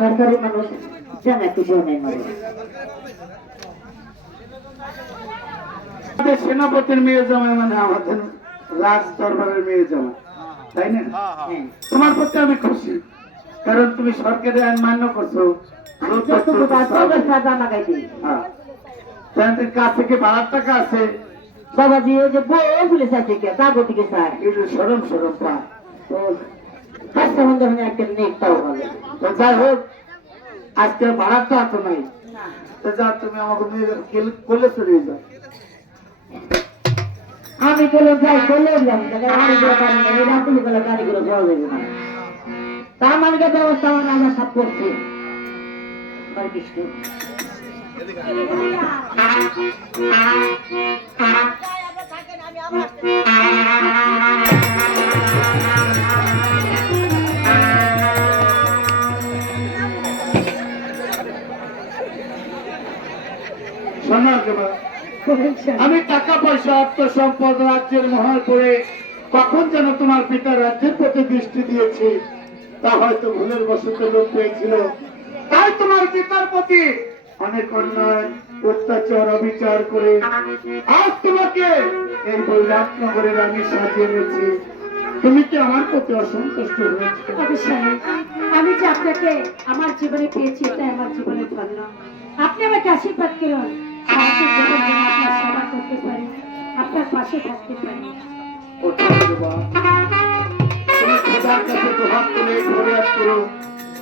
সরকারি মানুষ জানা কিছু নেই মানুষ সেনাপতির মেয়ে জামাই মানে আমাদের রাজ দরবারের মেয়ে জামাই, তাই না? তোমার প্রতি আমি খুশি, কারণ তুমি সরকারি আইন মান্য করছো। কাছে কি ভাড়ার টাকা আছে? বাবাজি ওই যে বই বলে চাইছে কে তা গতিকে চায় একটু সরম সরম পা। একটা নেকটাও ভালো। যাই হোক, আজকে ভাড়ার তো এত নাই, যা তুমি আমাকে করলে চলে যাও। আমি বলে যাই বলে গাড়িগুলো যাওয়া যাবে না, তার মালিকের ব্যবস্থা আমার রাজা সব করছে। আমি টাকা পয়সা অর্থ সম্পদ রাজ্যের মহল করে কখন যেন তোমার পিতার রাজ্যের প্রতি দৃষ্টি দিয়েছি, তা হয়তো ভুলের বশত লোক পেয়েছিল, তাই তোমার পিতার প্রতি অনেক অন্যায় অত্যাচার অবিচার করে আজ তোমাকে এই বৈরাটনগরের আমি সাজিয়ে এনেছি। তুমি কি আমার প্রতি অসন্তুষ্ট হয়েছে? আমি যে আপনাকে আমার জীবনে পেয়েছি, এটা আমার জীবনের ধন্য। আপনি আমাকে আশীর্বাদ করুন, আপনার সেবা করতে পারি, আপনার পাশে থাকতে পারি।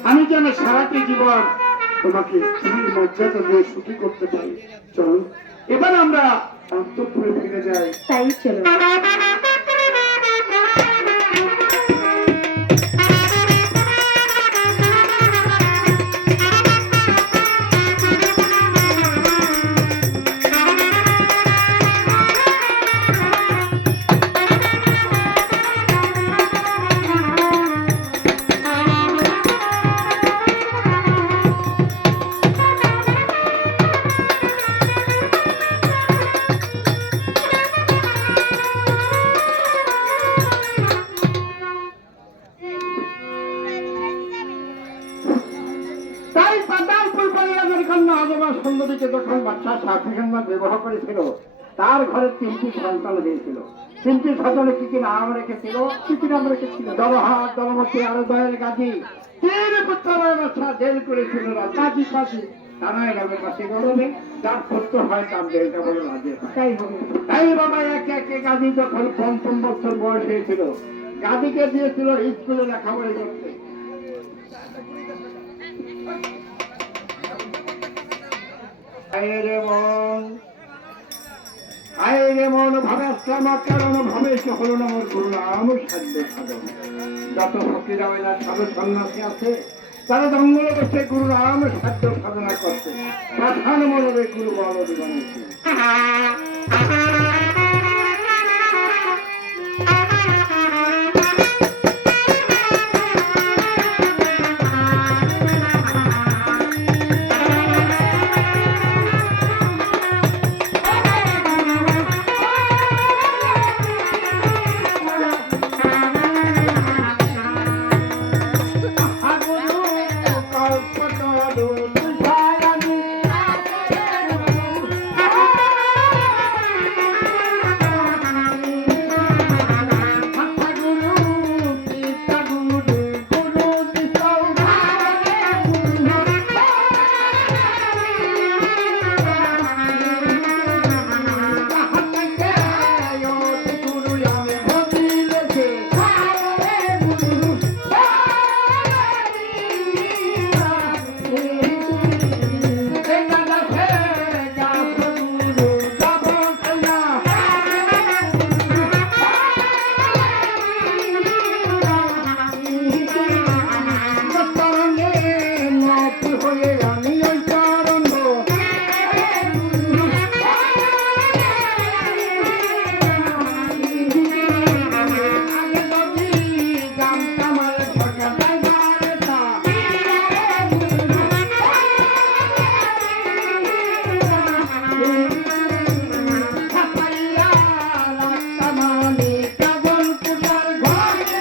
আমি যেন সারাটি জীবন তোমাকে স্ত্রীর মর্যাদা দিয়ে সুখী করতে পারি। চলো এবার আমরা অন্তঃপুরে ফিরে যাই। তাই চলো। বিবাহ করেছিল, তার ঘরে 3টি সন্তান হয়েছিল। 3টি সন্তানে কি কি নাম রেখেছিল? কি কি নাম রেখেছিল? জলহাট, জলমতি, আরো দয়ের গাজী। 3 পুত্রের বাচ্চা জেল করেছিল কাজী কাজী তারাই নামের পাশে গরমে যার পুত্র হয় তার জেলটা বলে রাজে। তাই বাবা একে একে গাজী যখন 5ম বছর বয়স হয়েছিল, গাজীকে দিয়েছিল স্কুলে লেখাপড়া করতে। মন ভাবাশ্রম কারণ ভবেশ হল না মোর গুরু নাম সাধ্য সাধন। যত ফকির সাধু সন্ন্যাসী আছে তারা জঙ্গল বসে গুরু নাম সাধ্য সাধনা করছে। পাঠান মনবে গুরু বল দিবান। হয়ে আমি ওই চরণ আগে যদি জানতাম আর ঠকাতে পারতাম ছাপাইয়া রাখতাম আমি কেবল কুটার ঘরে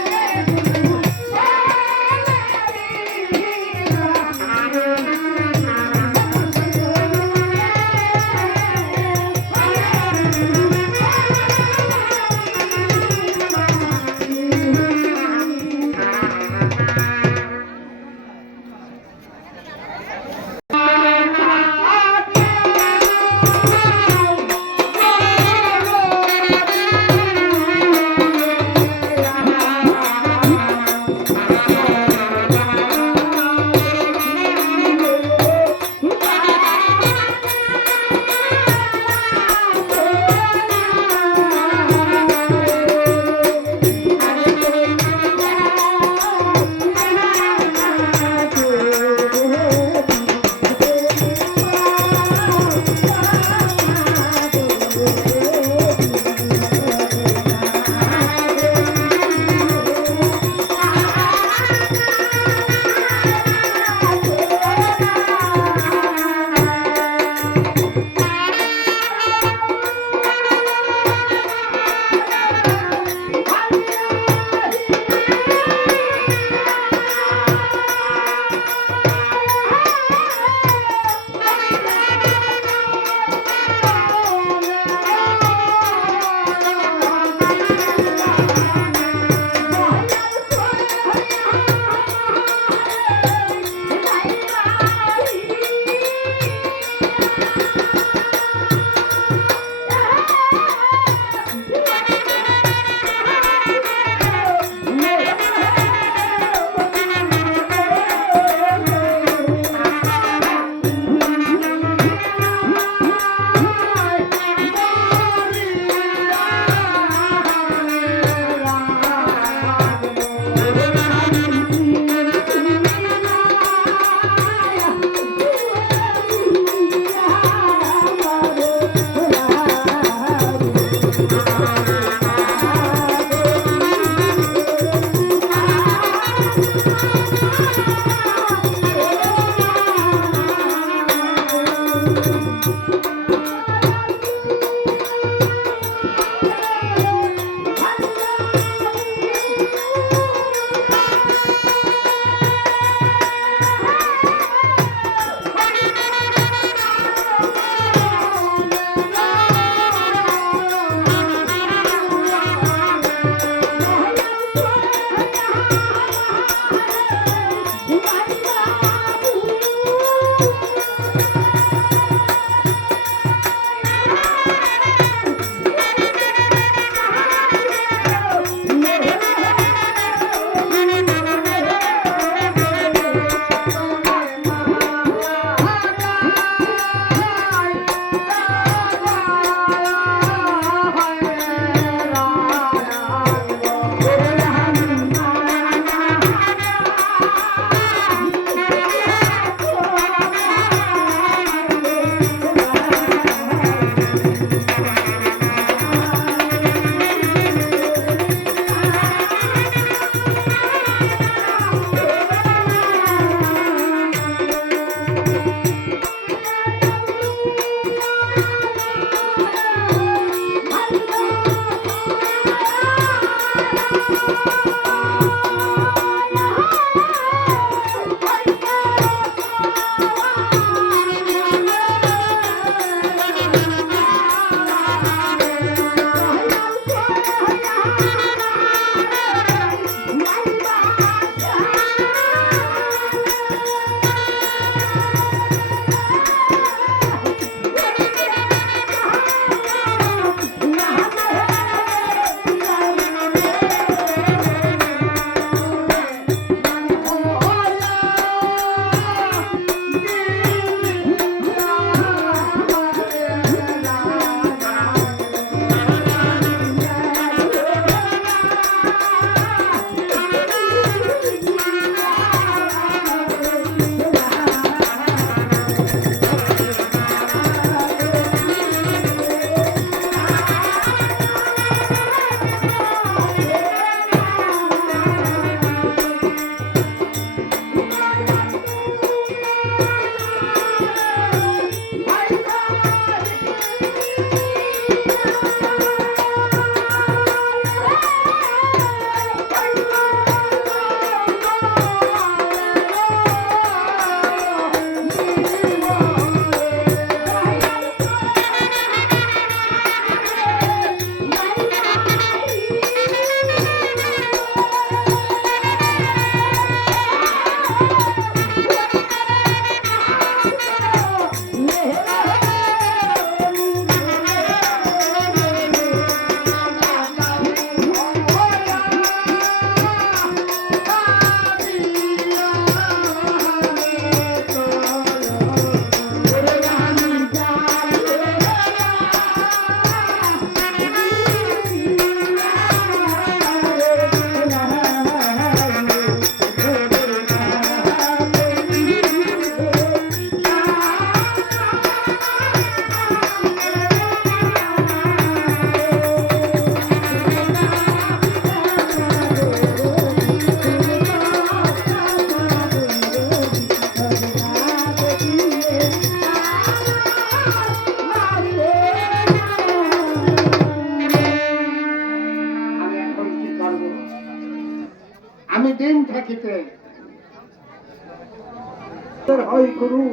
হয় গুরু,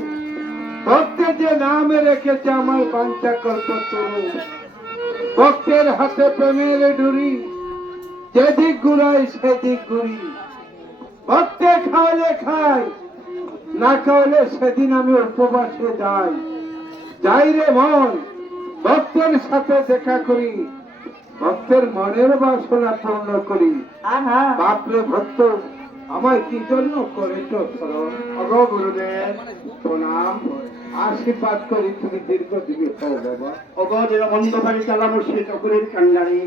ভক্তের যে নামে রেখেছে আমার বাঞ্ছা কল্প তরু, ভক্তের হাতে প্রেমের ডুরি, যেদিক ঘুরাই সেদিক ঘুরি। ভক্তে খাওয়ালে খাই, না খাওয়ালে সেদিন আমি উপবাসে যাই। যাই রে মন, ভক্তের সাথে দেখা করি, ভক্তের মনের বাসনা পূর্ণ করি। বাপরে ভক্ত, আমায় কি জন্য করেছ স্মরণ? অগো গুরুদেব প্রণাম, আশীর্বাদ করি তুমি দীর্ঘজীবী হও বাবা। অগো বন্ধ বাড়ি চালানো সে চকুরের কান্ডারি,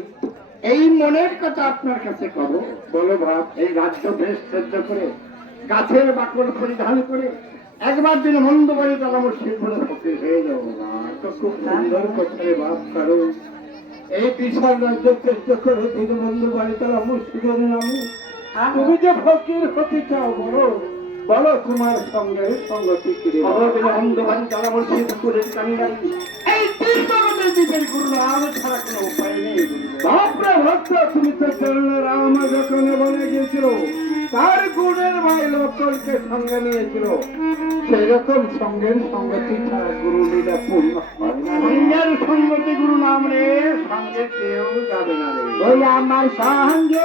এই মনের কথা আপনার কাছে কব। বলো ভাব, এই রাজ্য বেশ সহ্য করে, গাছের বাকল পরিধান করে, একবার দিন মন্দ বাড়ি চালানো সে করে ফকির হয়ে যাবো। তো খুব সুন্দর কথা রে বাপ, কারণ এই বিশাল রাজ্য চেষ্টা করে দীনবন্ধু বাড়ি তারা মুর্শিদের নামে তুমি যে ফকির হতে চাও, বলো বলো তোমার সঙ্গে সঙ্গতি কিরে। দীনবন্ধু বাড়ি তারা মুর্শিদ করে কান্ডারি, এই তিনজনের দিদের গুরু নাম ছাড়া কোনো উপায় নেই। বাপরে ভক্ত, তুমি তো চরণের রাম যখন বনে গিয়েছিল, তার গুণের ভাই লোককে সঙ্গে নিয়েছিল, সেই রকম সঙ্গের সঙ্গতি ছাড়া গুরু লীলা পূর্ণ হয় না। সঙ্গের সঙ্গতি গুরু নাম রে, সঙ্গে কেউ যাবে না রে। ওই আমার সঙ্গে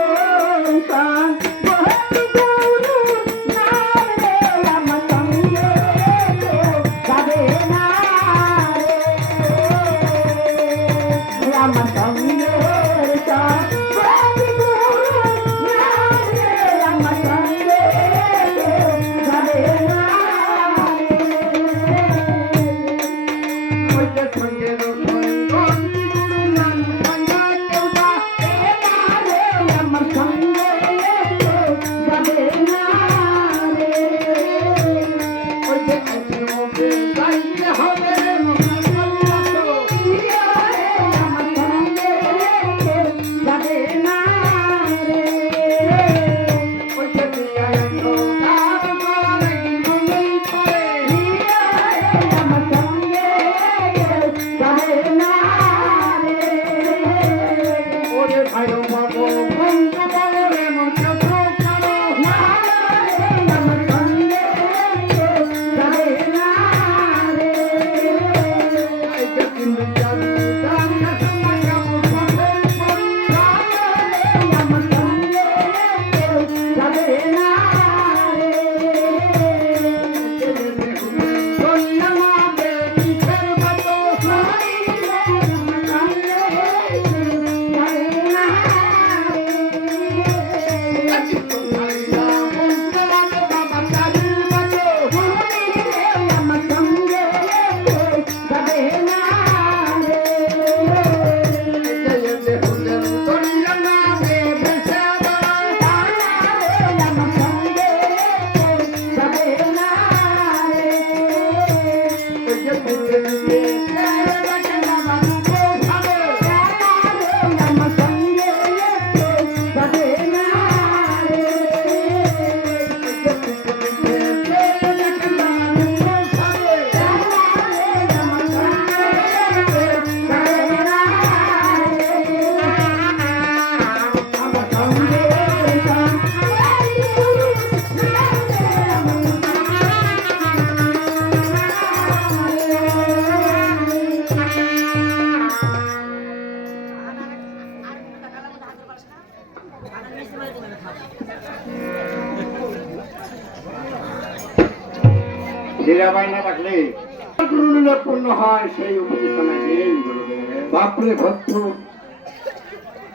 পূর্ণ হয় সেই উপদেশনা দিন গুরুদেব। বাপরে ভক্ত,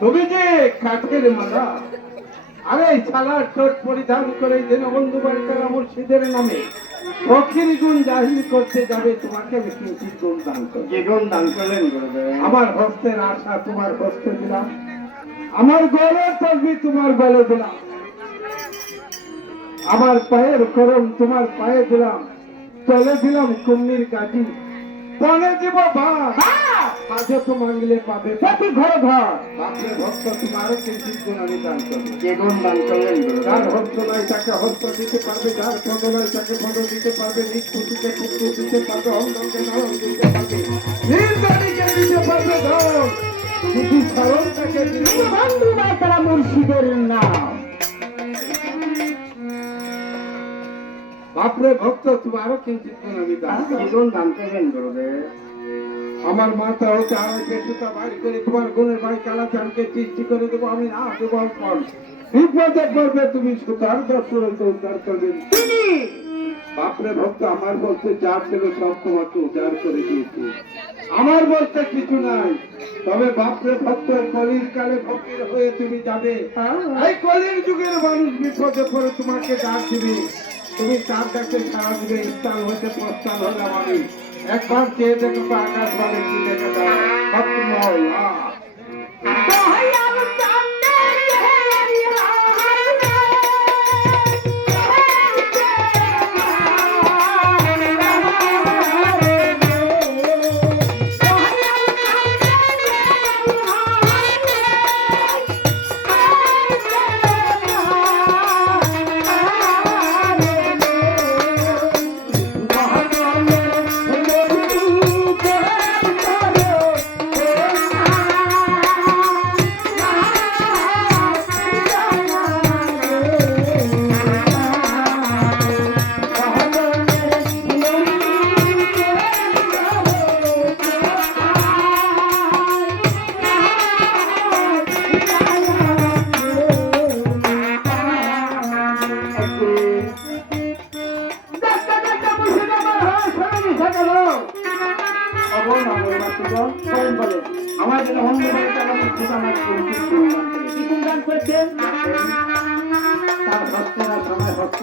তুমি যে কাঠের মালা, আরে ছালার ঠোঁট পরিধান করে দীনবন্ধু বাড়ি তারা মুর্শিদের নামে ফকির গুণ জাহির করতে যাবে, তোমাকে আমি কিঞ্চিৎ গুণ দান করব। যে গুণ দান করলেন গুরুদেব? আমার হস্তের আশা তোমার হস্তে দিলাম, আমার গলের তসবি তোমার গলে দিলাম, আমার পায়ের করম তোমার পায়ে দিলাম, চলে দিলাম কুম্মির কাঠি, বলে দিব মাঝে তো মাংলে পাবে প্রতি ঘর ঘর। বাপরে ভক্ত, তোমারও কিঞ্চিৎ গুণ আমি দান করবো। যে গুণ দান করলেন? যার হস্ত নাই তাকে হস্ত দিতে পারবে, যার পদ নাই তাকে পদ দিতে পারবে, নিজ পুঁথিকে পুত্র দিতে পারবে, অঙ্গকে নারণ দিতে পারবে, নির্দারিকে দিতে পারবে ধন, শুধু স্মরণ তাকে বন্ধু বাই তারা মুর্শিদের নাম। বাপরে ভক্ত তুমি আরো কিঞ্চিত গুণ আমি দান কি গুণ দান করবেন গুরুদেব? আমার মাথা হতে আড়াইশো সুতা বাইর করে তোমার গুণের ভাই কালাচানকে সৃষ্টি করে দেবো আমি না দেবো ফল বিপদে পড়বে তুমি সুতার দর্শন উদ্ধার করবেন তিনি। বাপরে ভক্ত আমার বলতে যা ছিল সব তোমাকে উদ্ধার করে দিয়েছি, আমার বলতে কিছু নাই। তবে বাপরে ভক্ত কলির কালে ফকির হয়ে তুমি যাবে, এই কলির যুগের মানুষ বিপদে পড়ে তোমাকে ডাক দিবে, তুমি তার কাছে সারা দিবে। স্থান হতে প্রস্থান হলাম আমি, একবার চেয়ে দেখো তো আকাশ বলে কি দেখে দাও ভক্তময়। আমার যেটা অন্য কি গুণগান করেছেন? তার হস্তরা সময় হস্ত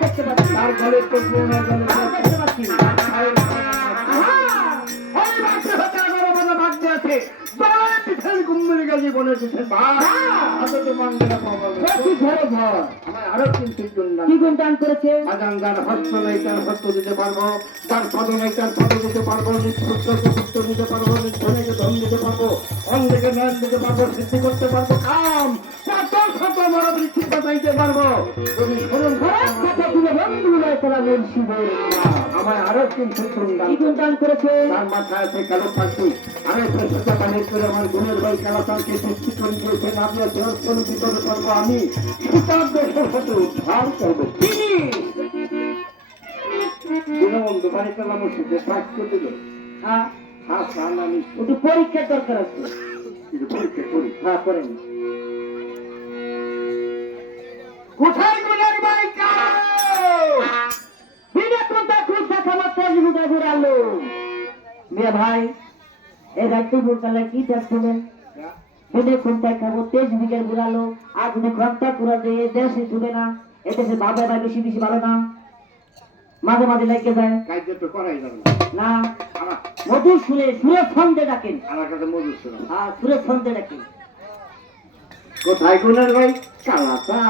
দেখতে পাচ্ছি, তার গলে দেখতে পাচ্ছি কি গুণগান করেছে? যার হস্ত নাই তার হস্ত দিতে পারবো, যার পদ নাই তার পদ দিতে পারবো, নিঃপুত্রকে পুত্র দিতে পারবো, নিঃধনেকে ধন দিতে পারবো, অন্ধকে নয়ন দিতে পারবো, সিদ্ধি করতে পারবো কাম, শত শত মরবৃক্ষি বাঁচাইতে পারবো। তুমি শুনুন আমায় আরো কিন্তু কি গুণগান করেছে? তার মাথায় আছে কালো থাকবে, আমি চেষ্টা পানির করে আমার গুণের ভাই কালাচানকে সৃষ্টি করে দিয়েছেন। আপনার দেহস্থল ভিতরে পারবো আমি সুতার দেশের সাথে উদ্ধার করবো তিনি। দীনবন্ধু বাড়িতে নাম শুধু স্বাস্থ্য দিল। হ্যাঁ হ্যাঁ স্যার, আমি শুধু পরীক্ষার দরকার আছে, পরীক্ষা করি। হ্যাঁ করেন। কোথায় গুণের ভাই ভাই এই রাজ্য বোরকালে কি দেখছিলেন? বিনে কোনটায় খাবো তেজ বিকেল বুড়ালো, আর যদি ঘন্টা পুরা দিয়ে দেশে ছুটে না, এদেশে বাবা ভাই বেশি বেশি ভালো না, মাঝে মাঝে লেগে যায় কাজ তো করাই যাবে না। মধুর সুরে সুরের ছন্দে ডাকেন, আমার কাছে মধুর সুর। হ্যাঁ সুরের ছন্দে ডাকেন। কোথায় গুণের ভাই কালাচা?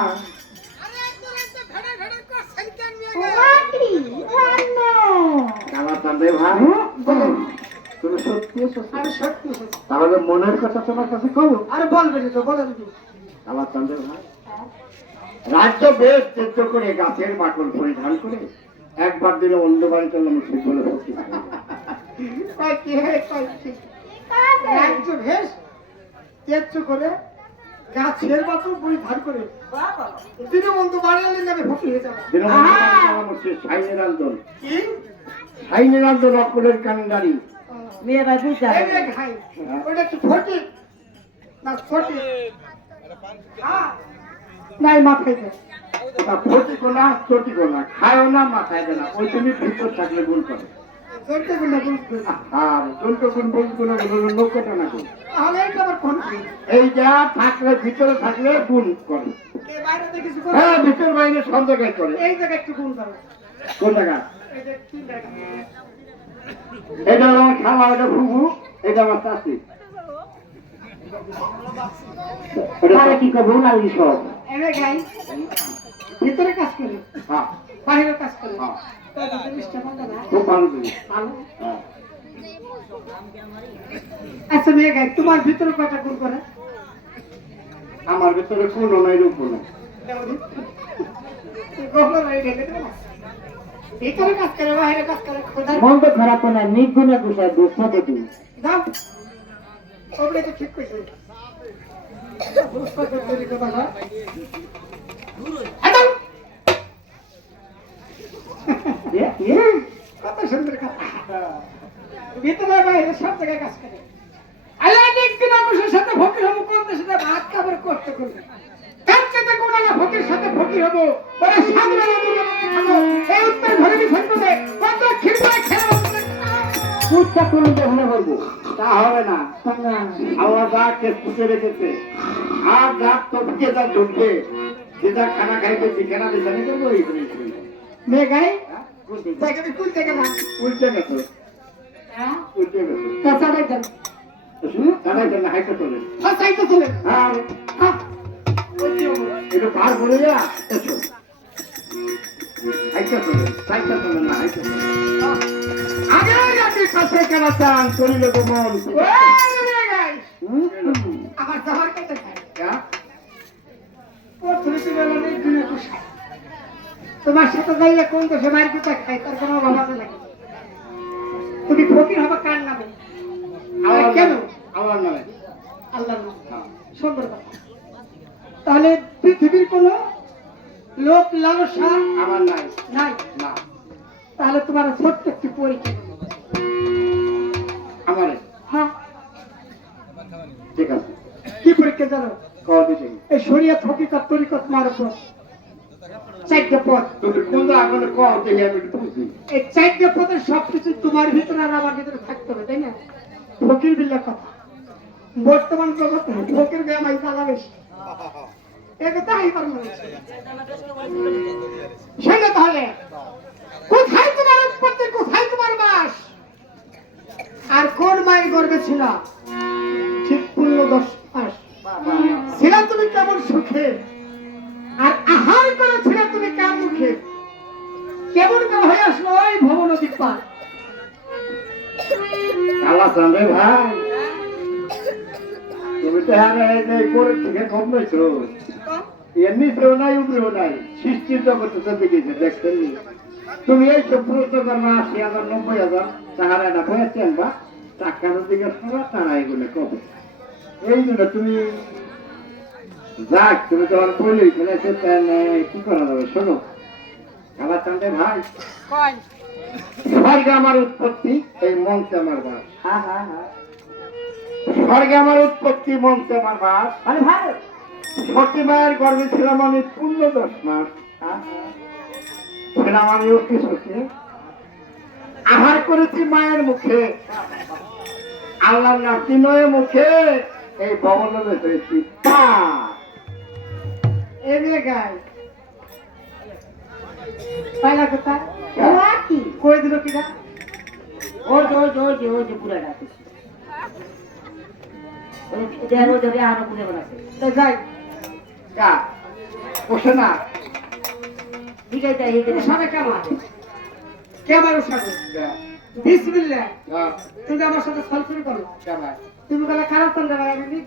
তাহলে মনের কথা তোমার কাছে কবো? আরে বলবেন তো, বলেন কি? আমার চন্দ্র ভাই রাজ্য বেশ চেষ্য করে গাছের বাকল পরিধান করে একবার দিলে অন্য বাড়ি চললাম ঠিক বলে রাজ্য বেশ চেষ্য করে গাছের বাকল পরিধান করে দীনবন্ধু বাড়ি এলেন আমি ভক্তি হয়ে যাবো। সাইনের আন্দোলন কি? সাইনের আন্দোলন অকুলের কান্ডারি মেয়ে ভাই বুঝতে ওটা একটু ফটিক না, ফটিক নাই মাথায় দেয়, ফটিকও না চটিকও না, খায়ও না মাথায় দেয় না, ওই তুমি ভিতর থাকলে ভুল করে। এইটা থাকলে ভিতরে থাকলে গুণ করে, হ্যাঁ ভিতর বাইরে সব জায়গায় করে। এই জায়গায় একটু গুণ করে। কোন জায়গা? এটা আমার খাওয়া, এটা ফুবু, এটা আমার চাষি। কি করবো না সব ভিতরে কাজ করে, বাইরে কাজ করে। আচ্ছা মেয়ে গাই, তোমার ভিতরে কয়টা গুণ করে? আমার ভিতরে কোনো নাই, রূপ নাই, ভিতরে কাজ করে বাইরে কাজ করে। মন তো খারাপ না, নির্গুণে পোষায় দুঃখ দেখি দাও ওগুলো তো ঠিক কইছে। কত সুন্দর কথা ভিতরে বাইরে সব জায়গায় কাজ করে আল্লাহ একদিন মানুষের সাথে ফকির হবো কোন দেশে ভাত খাবার কষ্ট করবে তার চেয়ে কোন আল্লাহ ফকির সাথে ফকির হবো ওরা সামনে খাবো এই উত্তর ঘরে বিছান করে কত খিরবা খেলা পুষ্টা করে গ্রহণ করবো তা হবে না আল্লাহ যা কেস পুষে রেখেছে আর যা তফকে যা ঢুকবে যে যা খানা খাইবে যেখানে বেচানি করবো এই করে মেয়ে গায়ে তাকে কুলতে গেলাম উল্টে গেছে উল্টে গেছে তাছাড়াই দেন তাদের জন্য হাইতে চলে ফাঁসাইতে ছিলেন আর এটা পার করে যা এসো হাইতে চলে সাইতে চলে না হাইতে চলে আগে রাতে কাছে কেনা চান করিলে গো মন আমার যাওয়ার কাছে খাই হ্যাঁ তোমার সাথে যাইলে কোন দেশে মায়ের পিতা খাই তার কোনো ভাবাতে লাগে তুমি ফকির হবে কার নামে কেন আমার নয় আল্লাহ সুন্দর কথা তাহলে পৃথিবীর কোন লোক লালসা আমার নাই নাই না তাহলে তোমার ছোট্ট একটি পরীক্ষা আমার হ্যাঁ ঠিক আছে কি পরীক্ষা জানো কল দিতে এই শরিয়ত হকিকত তরিকত মার উপর চারটে পথ তুমি কোন আগুনে কল দিয়ে আমি বুঝি এই চারটে পথের সবকিছু তোমার ভিতরে আর আমার ভিতরে থাকতে হবে তাই না ফকির বিল্লাহ কথা বর্তমান জগতে ফকির গামাই জ্বালা বেশি একথা আইবার মনে শোনো তাহলে কোথায় তোমার উৎপত্তি কোথায় তোমার বাস আর কোন মায়ের গর্ভে ছিল ঠিক 15-10 মাস ছিল তুমি কেমন সুখে আর আহার করেছিল তুমি কার মুখে কেমন করে হয়ে আসলো ওই ভব নদীর পার আল্লাহ জানে ভাই তুমি তো হ্যাঁ এই করে থেকে কম নইছো এমনি কেউ নাই উপরেও নাই সৃষ্টির জগতে চলতে গেছে দেখছেন নি তুমি এই সব প্রশ্ন করবা 80,000 90,000 তাহারা না হয়েছেন বা টাকার দিকে সবার তারা এগুলো কবে এই জন্য তুমি যাক তুমি তো আর বললেই ফেলেছে কি করা যাবে শোনো আল্লাহ চান্দে ভাই স্বর্গে আমার উৎপত্তি এই মঞ্চে আমার বাস স্বর্গে আমার উৎপত্তি মঞ্চে আমার বাস আরে ভাই সতী মায়ের গর্ভে ছিলাম আমি 15-10 মাস ছিলাম আমি অতি সুখে আহার করেছি মায়ের মুখে আল্লাহর নাতি নয় মুখে এই ভবনে হয়েছি এনে গাই পাইলা কথা কি কই দিল কিনা ওই যে পুরা ডাকে ওই ধরে আরো পুজো বানাচ্ছে তো যাই বসে না ঠিক আছে এই যে সবাই কেমন কেমন সাথে বিসমিল্লাহ তুমি আমার সাথে ফল শুরু করো তুমি বলে খারাপ চন্দ্র ভাই আমি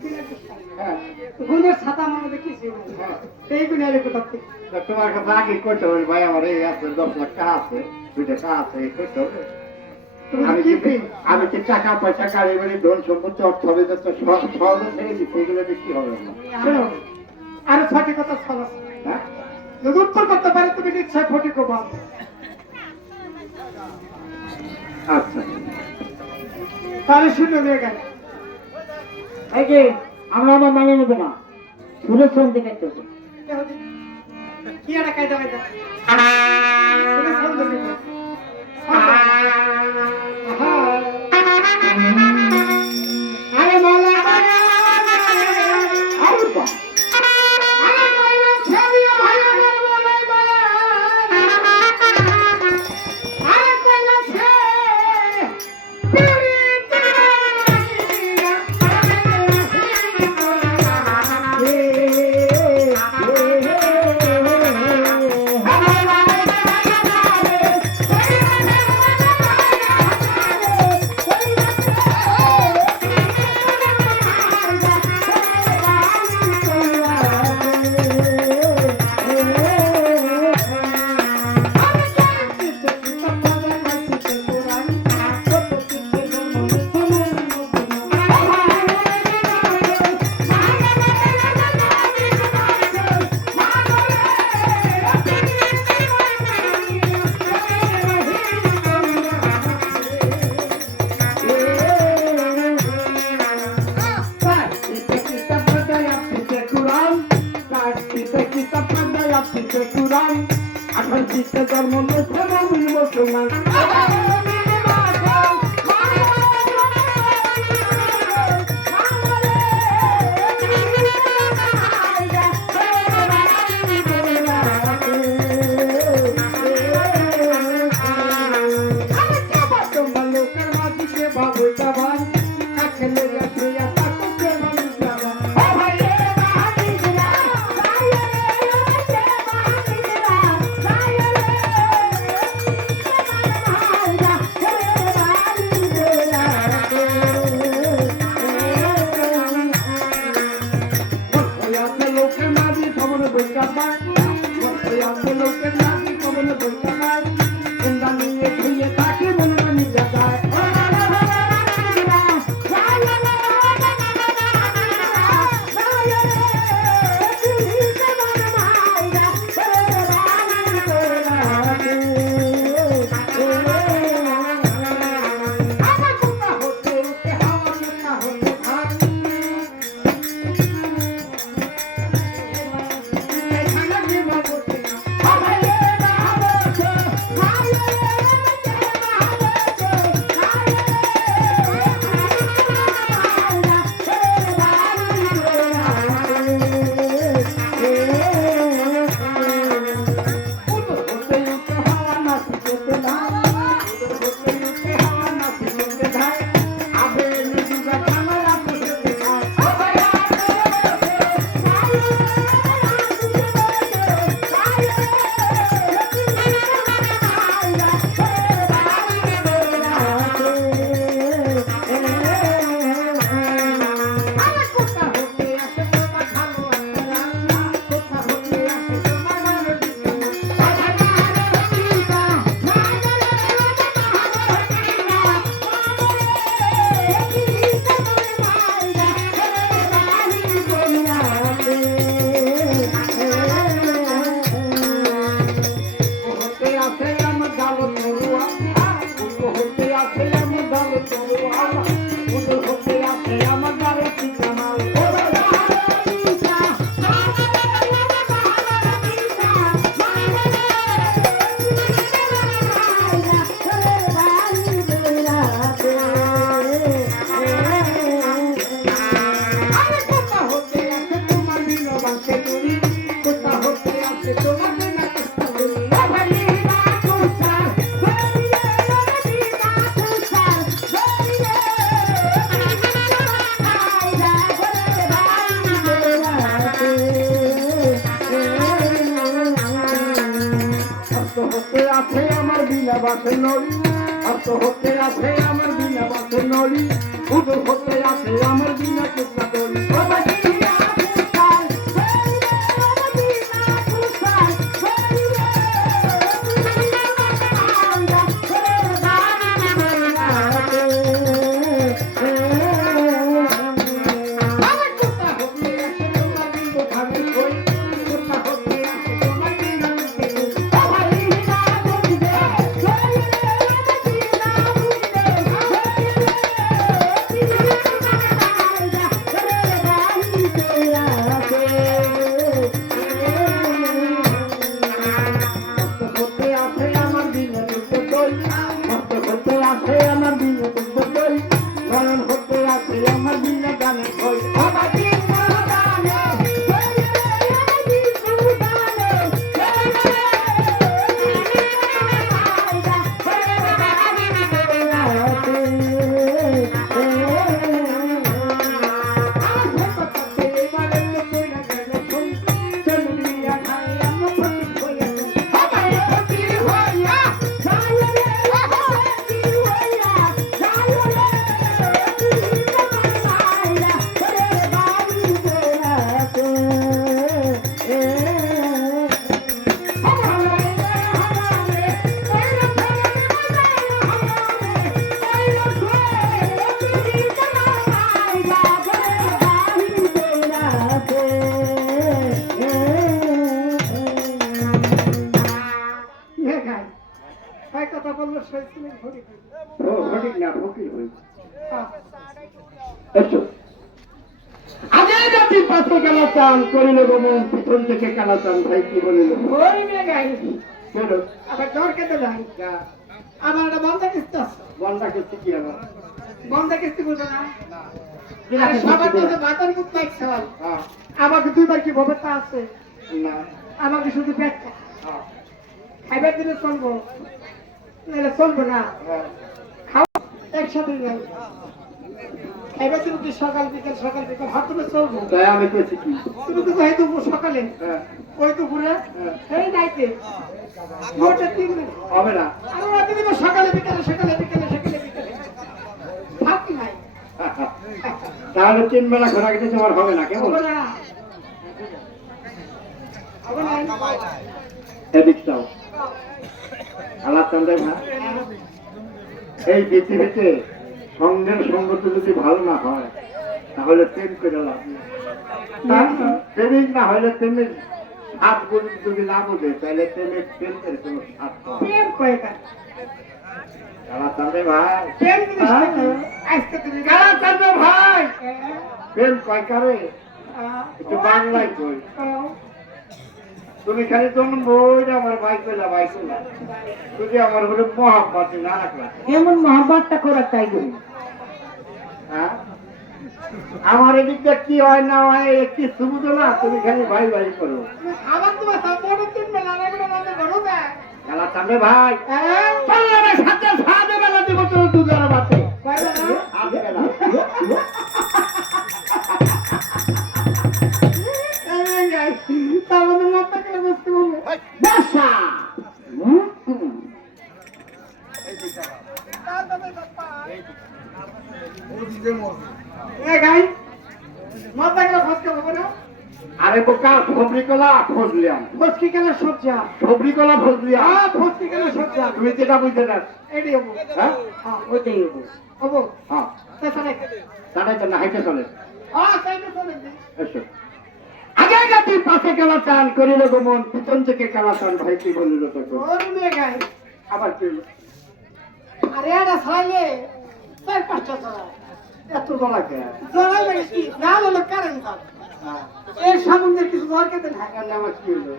গুণের ছাতা আমার মধ্যে কিছু এই গুণের কোথা থেকে তোমার কাছে আগে করতে হবে ভাই আমার এই আছে 10 লাখ টাকা আছে 2 টাকা আছে করতে হবে আমি কি টাকা পয়সা গাড়ি বাড়ি ধন সম্পত্তি অর্থ হবে যত সহজে ছেড়ে দিচ্ছি এগুলো কি হবে না শোনো আরো ছটি কথা ছল আছে হ্যাঁ যদি উত্তর করতে পারে তুমি নিশ্চয় ফটি করবো আচ্ছা তাহলে শুনে নিয়ে গেল এই যে আমরা আমার মানে নেব না সুরে শ্রম দেখাইতে হবে কি একটা কায়দা কায়দা শুনে ছন্দ দিতে আরে মালা আরে বাহ আরে মালা ছেড়িয়া ভাইয়া বলে আরে কইলা ছে Hey! তোমার লোকের মাঝিকে বাবু যাবার কাছে লেগে শুয়ে থাকতে মানুষ যাবার লোকের মাঝি খবর বৈকাবার লোকের মাঝি খবর বৈকাবার চিন্তা নিয়ে শুয়ে থাকি মনে মনে যাতায় আছে আমার বিনা বাসের নড়ি অর্থ হতে আছে আমার বিনা বাসের নড়ি উদর হতে আছে আমার বিনা কুসা তরি কথা বললো ঘটিক না ফকির হয়েছে আগে জাতির পাশে কালাচান করিল গমন পিছন থেকে কালাচান ভাই কি বলিল আবার জ্বর খেতে যাই আমার একটা বন্ধা কিস্তি আছে। বন্ধা কিস্তি কি হলো? বন্ধা কিস্তি বুঝো না? দিলা আরে কিস্তি সবার দিলা। কাছে বাতান কুত লাগছে ভাই। হ্যাঁ, আমাকে দুইবার কি ভবেটা আছে? না, আমাকে শুধু পেট হ্যাঁ, খাইবার দিলে চলবো, নাহলে চলবো না। হ্যাঁ। খাওয়া একসাথে যাই। খাইবার দিলে কি সকাল বিকেল হাতে চলবো। তাই আমি কইছি কি? তুমি তো যাই দুপুর সকালে, হ্যাঁ, ওই দুপুরে, হ্যাঁ। এই নাইতে। মোটে 3 দিন। হবে না। আর ওরা দিদিমা সকালে বিকেলে। ভাত নাই। তাহলে 3 বেলা ঘোরা খেতে তোমার হবে না, কেমন? হবে না। হবে না। এদিক চাও। আল্লাহ চন্দ্র না, এই পৃথিবীতে সঙ্গের সঙ্গত যদি ভালো না হয় তাহলে প্রেম করে লাভ নেই। প্রেমিক না হলে প্রেমের স্বাদ যদি না বোঝে তাহলে প্রেমের প্রেমের কোনো স্বাদ পাওয়া যায় না। প্রেম কয়টা? আল্লাহ চন্দ্র ভাই, প্রেম জিনিসটা কি? আজকে তুমি আল্লাহ চন্দ্র ভাই, প্রেম কয় কারে একটু বাংলায় কই। তুমি খালি তখন বইটা আমার ভাই কইলা যদি আমার বলে মহাব্বত না রাখলা, এমন মহাব্বতটা করার তাই করি। হ্যাঁ? আমার এদিক দিয়ে কি হয় না হয় একটি সুবিধা না, তুমি খালি ভাই ভাই করো। আমার তোমার সাপোর্ট 3 বেলা রাখলে রাতে ঘরো না। খেলা থাকবে ভাই, হ্যাঁ? পাল্লার সাথে সাথে বেলা দিব তোর দুধের বাতে কয়টা না? আধে বেলা। এই গাই, তার মধ্যে মাথা কেটে বসতে বলবে। বাসা এই গাই, মাথা কেটে বসতে বলবে না? আরে বোকা, সবরি কলা ফজলিয়াম, বসকি কেন সজ্জা? সবরি কলা ফজলিয়াম, বসকি কেন সজ্জা? তুমি যেটা বুঝতে না। এডি হবো। হ্যাঁ, ওইটাই হবো। হবো। হ্যাঁ, তাছাড়া তারাই তো না হাইটে চলে। চাইতে চলে দে। এসো আগে গাতি পাশে খেলা চান করিল গোমন, পিছন থেকে খেলা চান ভাই কি বলিল তখন। ওর মেয়ে গাই। আবার কি হলো? আরে এটা ছাড়াইলে 4-5টা চড়ায়। এত গলা কে? চড়াই মানে কি? না হলো কারেন্ট তার। এর সামনে কিছু দরকার নাই। আর আমার কি হলো?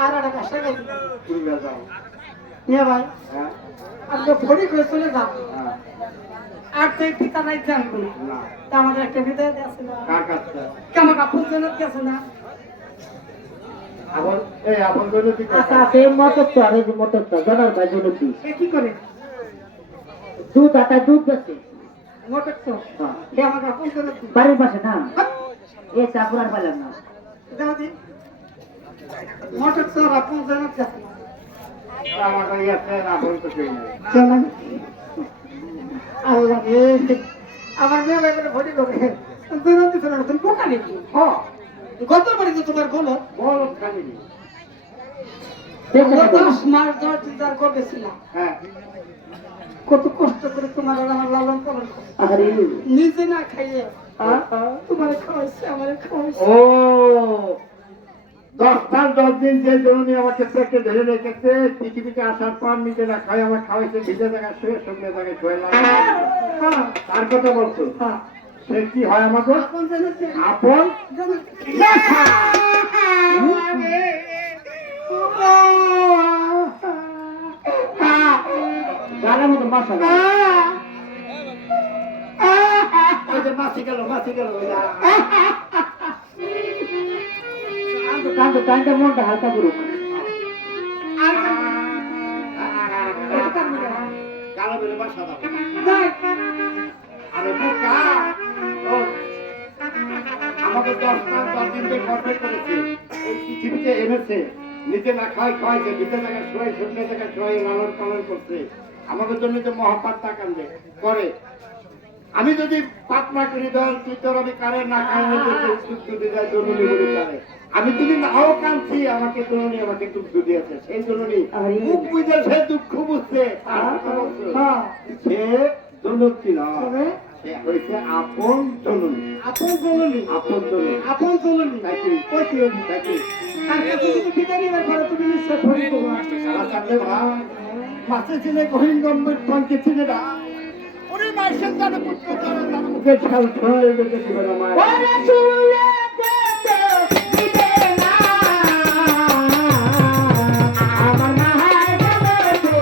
আর একটা কাজটা গাই দিলাম। তুমি যাও। নিয়ে ভাই, হ্যাঁ, আপনি ভরি করে চলে যান। হ্যাঁ, আর তো এই পিতা নাই জানবো। না, তা আমাদের একটা বিদায় আছে না। কার কাছে? কেমন কাপড় জন্য গেছে না? আবার এই আপন কইলো কি আচ্ছা কথা? আছে মোটর তো আর এই যে মোটর তো জানার ভাই জলতি সে কি করে? দুধ আটা দুধ বেছে মোটর তো। সে আমার কাপড় জন্য কি? বাড়ির পাশে না এ চাপুর আর পাইলাম না। যাও দি। মোটর তো কাপড় জন্য গেছে না। আমার কই আছে আপন তো কই নাই। চলেন। আল্লাহ রে, আমার মেয়ে ভাই বলে ভরি করে দুরন্ত ছিল না, তুমি বোকা নাকি? হ্যাঁ, গতবারে যে তোমার বলো বল খালি। দেখে নেবো। 10 মাস 10 দিন তার করেছিলাম। হ্যাঁ, কত কষ্ট করে তোমার আর আমার লালন পালন করে আরে নিজে না খাইয়ে তোমার খাওয়াইছে, আমার খাওয়াইছে। ও 10 দিন যে জননী আমাকে পেটে ধরে রেখেছে, পৃথিবীতে আসার পর নিজে না খাই আমার খাওয়াইছে, ভিজে জায়গায় শুয়ে সঙ্গে জায়গায় শুয়ে লাগে। হ্যাঁ, তার কথা বলছো? হ্যাঁ। সে কি হয় আমাকে? আপন জানো যে, আপন জানো দেখা। গালের মতো বাসা না। ওই যে মাছি গেল ওই যা। কান্দো কান্দো মনটা হালকা করুক। গালো বেলে বাসা দাও। যাই। আরে বোকা, ও আমাকে 10 দিন যে গর্বে করেছে, এই পৃথিবীতে এনেছে, নিজে না খাওয়াইছে, ভিতরে জায়গায় শোয়াই, শূন্য জায়গায় শোয়াই লালন পালন করছে, আমাকে জন্য যে মহাপাত তা কান্দে করে। আমি যদি পাপ না করি ধর তুই তোর আমি কারে না খাওয়াই যদি যায় জরুরি বলে কারে, আমি যদি নাও কাঁদছি আমাকে জরুরি আমাকে দুঃখ দিয়েছে, সেই জরুরি খুব বুঝে সে দুঃখ বুঝছে। আর কথা বলছো? হ্যাঁ। সে জননী না, তবে সে হয়েছে আপন জননী। আপন জননী, আপন জননী আপন জননী। তাকে ওই কি হবো? তাকে আর কাছে যদি বিদায় নিবার পরে তুমি নিশ্চয় ভরি তোমার। আসামে ভাই মাসে ছেলে গহীন গম্ভীর পঞ্চে ছেলে না ওরে মাসের জানে পুত্র তারা তার মুখে ছাল ছড়ে গেছে জীবন আমার। ওরে শুলে যেতে দিবে না আমার না হয় গেলে তো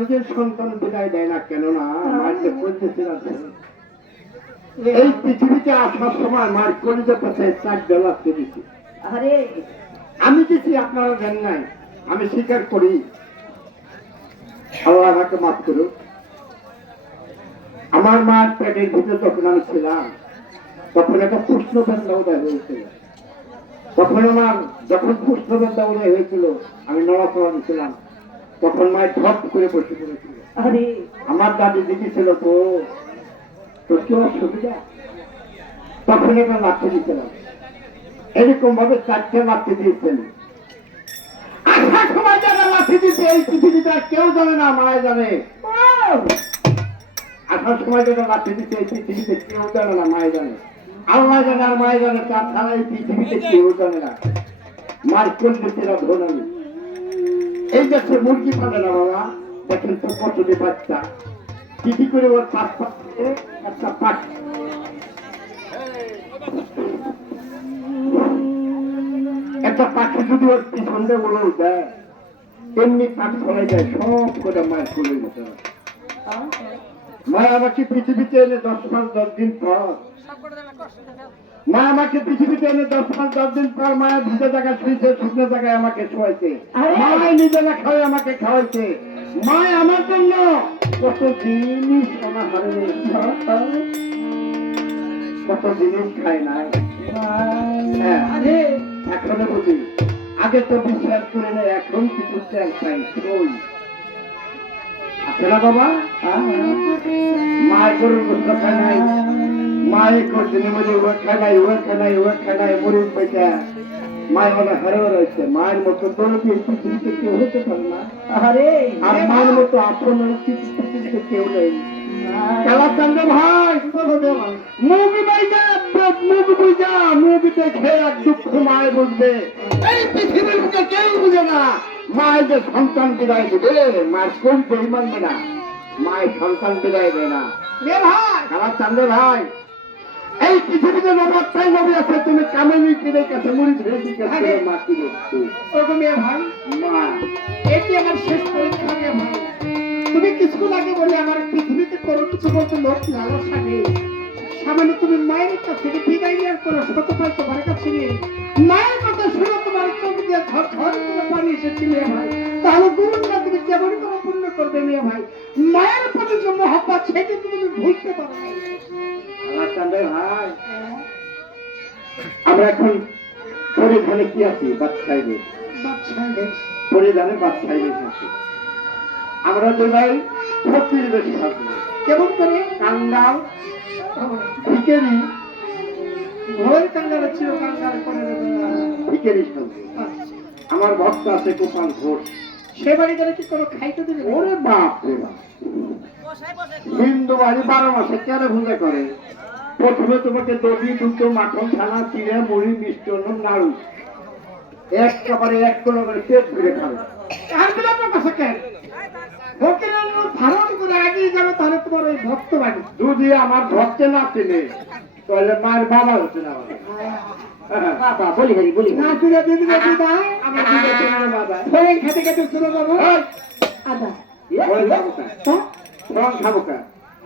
নিজের সন্তান বিদায় দেয় না কেন না মায়ের যে করতেছিল এই পৃথিবীতে আসার সময় মায়ের কলিজার কাছে 4 ডলার দিয়েছি। আরে আমি কিছু আপনারা দেন নাই, আমি স্বীকার করি। আল্লাহ আমাকে মাফ করুন। আমার মার পেটের ভিতরে যখন আমি ছিলাম তখন একটা পুষ্ণবেন্দা উদয় হয়েছিল। তখন আমার যখন পুষ্ণবেন্দা উদয় হয়েছিল আমি নড়াচড়া দিয়েছিলাম, তখন মায়ের ঢপ করে বসে পড়েছিল। আরে আমার দাদি দেখেছিল তো তোর কি অসুবিধা, তখন একটা লাঠি দিয়েছিলাম, এরকম ভাবে 4টে লাঠি দিয়েছেন। আসার সময় যারা লাঠি দিচ্ছে এই পৃথিবীতে আর কেউ জানে না, মায় জানে। আসার সময় যারা লাঠি দিচ্ছে এই পৃথিবীতে কেউ জানে না, মায় জানে। আল্লাহ জানে আর মায় জানে, তার ছাড়া এই পৃথিবীতে কেউ জানে না। মার কন্ডিশনরা ধন আমি এই দেশে মুরগি পালে না বাবা, দেখেন তো কতটি বাচ্চা কি করে ওর পাঁচ একটা পাখ একটা পাখি যদি ওর পিছনে উড়ে দেয় এমনি পাখ ফলাই যায়, সব করে মায়ের খুলে যেতে হবে। মা আমাকে পৃথিবীতে এনে 10 মাস 10 দিন পর, মা আমাকে পৃথিবীতে এনে 10 মাস 10 দিন পর মায়ের ভিজে জায়গায় শুয়েছে, শুকনো জায়গায় আমাকে শোয়াইছে। মায় নিজে না খাওয়াই আমাকে খাওয়াইছে। মায় আমার জন্য কত জিনিস আমার হারে কত জিনিস খায় নাই। হ্যাঁ, আরে এখনো বুঝি, আগে তো বিশ্বাস করে না, এখন কিছু চাই চাই ওই আছে না বাবা। মায়ের গরুর গোস্ত খায় নাই, মায়ের করদিনে মধ্যে ওর খায় নাই, ওর খায় নাই, ওর খায় নাই, মরুর পয়সা মায়ের মনে হারেও রয়েছে। মায়ের মতো দৌড়ি পৃথিবীতে কেউ হতে পারে না। আরে আর মায়ের মতো আপন পৃথিবীতে কেউ নেই। খেলা চান্দে ভাই মুভি বাইজা মুভি বুঝা, মুভি দেখে আর দুঃখ মায় বুঝবে। এই পৃথিবীর বুকে কেউ বুঝে না মায়ের যে সন্তান বিদায় দেবে, মায়ের কোন বই মানবে না, মায়ের সন্তান বিদায় দেয় না। খেলা চান্দে ভাই এই পৃথিবীতে নবটাই নবী আছে, তুমি কামিনী পীরের কাছে মুড়ি ধরে দিকে মা কি দেখছো ওগো মেয়ে ভাই, মা এটি আমার শেষ পরীক্ষা মেয়ে ভাই। তুমি কিছুক্ষণ আগে বলে আমার পৃথিবীতে কোনো কিছু বলতে লোক লালসা নেই। সামান্য তুমি মায়ের কাছ থেকে বিদায় নেওয়ার কোনো সততাই তোমার কাছে নেই। মায়ের কথা শুনে তোমার চোখ দিয়ে ঝড় ঝড় করে পানি এসেছে মেয়ে ভাই। তাহলে গুরুর না তুমি যেমন কোনো পূর্ণ করবে মেয়ে ভাই। মায়ের প্রতি যে মহব্বত সেটি তুমি ভুলতে পারো না। খেলা চান্দে ভাই আমরা এখন পরিধানে কি আছি, বাচ্চাই বেশ বাচ্চা বেশ। পরিধানে বাচ্চাই বেশ আছি। আমরা দুই ভাই ফকির বেশ থাকবো, কেমন করে? কাঙ্গাল ভিকেরি, ঘরের কাঙ্গাল ছিল, কাঙ্গাল করে দেবে না। ভিকেরি থাকবো। আচ্ছা। আমার ভক্ত আছে গোপাল ঘোষ। সে বাড়ি গেলে কি কোনো খাইতে দেবে না? ওরে বাপ রে বাপ, হিন্দু বাড়ি 12 মাসে কেন ভুলে করে। প্রথমে তোমাকে দধি দুটো মাখন ছানা চিড়ে মুড়ি মিষ্টি অন্য নাড়ু এক খাবারে এক কোনো করে পেট ভরে খাবে। আর দিলে আপনার কাছে কেন? ফকিরের লোক ধারণ করে আগিয়ে যাবে, তাহলে তোমার ওই ভক্ত বাড়ি। যদি আমার ভক্তে না চিনে তাহলে মায়ের বাবা হচ্ছে না। বাবা বলি হারি বলি না দিলে দিদি দিদা আমার দিকে চিনে না বাবা। ফোন খেতে খেতে শুনে বাবু ওই, আদা ওই খাবো কা, তো রং খাবো কা,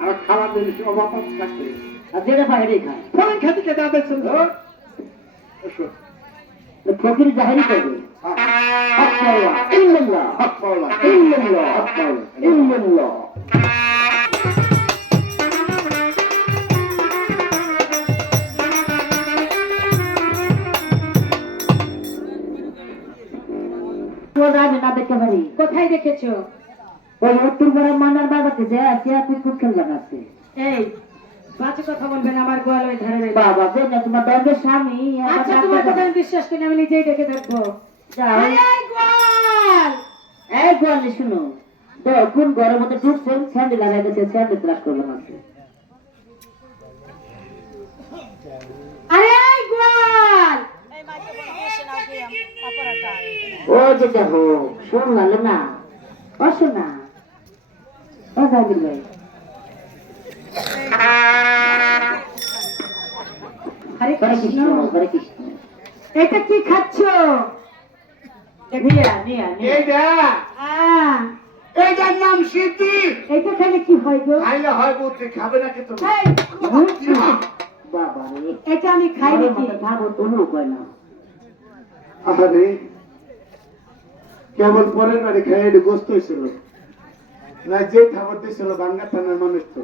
আমার খাবার জিনিস অভাব থাকবে। আর যেটা পাহাড়ি খায় ফোন খেতে খেতে আদা শুনবে। এসো। ফকির জাহারি করবে হক পাওয়া, ইল্লাল্লাহ হক পাওয়া, ইল্লাল্লাহ হক পাওয়া। ইল্লাল্লাহ। আমি না দেখতে পারি কোথায় দেখেছো? ওই উত্তর পাড়া মান্নার বাবাকে যে আছে আপনি খুব খেল জানাচ্ছে এই বাজে কথা বলবেন, আমার গোয়াল ওই ধারে রয়েছে। বাবা যে না তোমার দরবের স্বামী আচ্ছা তোমার কথা আমি বিশ্বাস করি না, আমি নিজেই দেখে দেখবো। আরে এই গোয়াল! এই গোয়ালি শুনো তো কোন ঘরের মধ্যে ঢুকছেন স্যান্ডেল লাগাই দিচ্ছে, স্যান্ডেল ব্রাশ করলাম আছে। আরে এই গোয়াল! ও যে দেখো শুনলাম না ও শোনা ও জাহির ভাই হরে হরে কৃষ্ণ। কৃষ্ণ হরে কৃষ্ণ। এটা কি খাচ্ছ? নিয়া নিয়া নিয়া এই যা, আহ, এটার নাম সিদ্ধি। এইটা খেলে কি হয় গো? খাইলে হয় বুদ্ধি, খাবে না কিন্তু। এই, বাবা রে এটা আমি খাই খাইলে নাকি? মতো খাবো তবুও কয় না আরে কেবল পরের বাড়ি খাই এটা গোস্ত হয়েছিল না, যে খাবার দিয়েছিল বাঙ্গা থানার মানুষ তো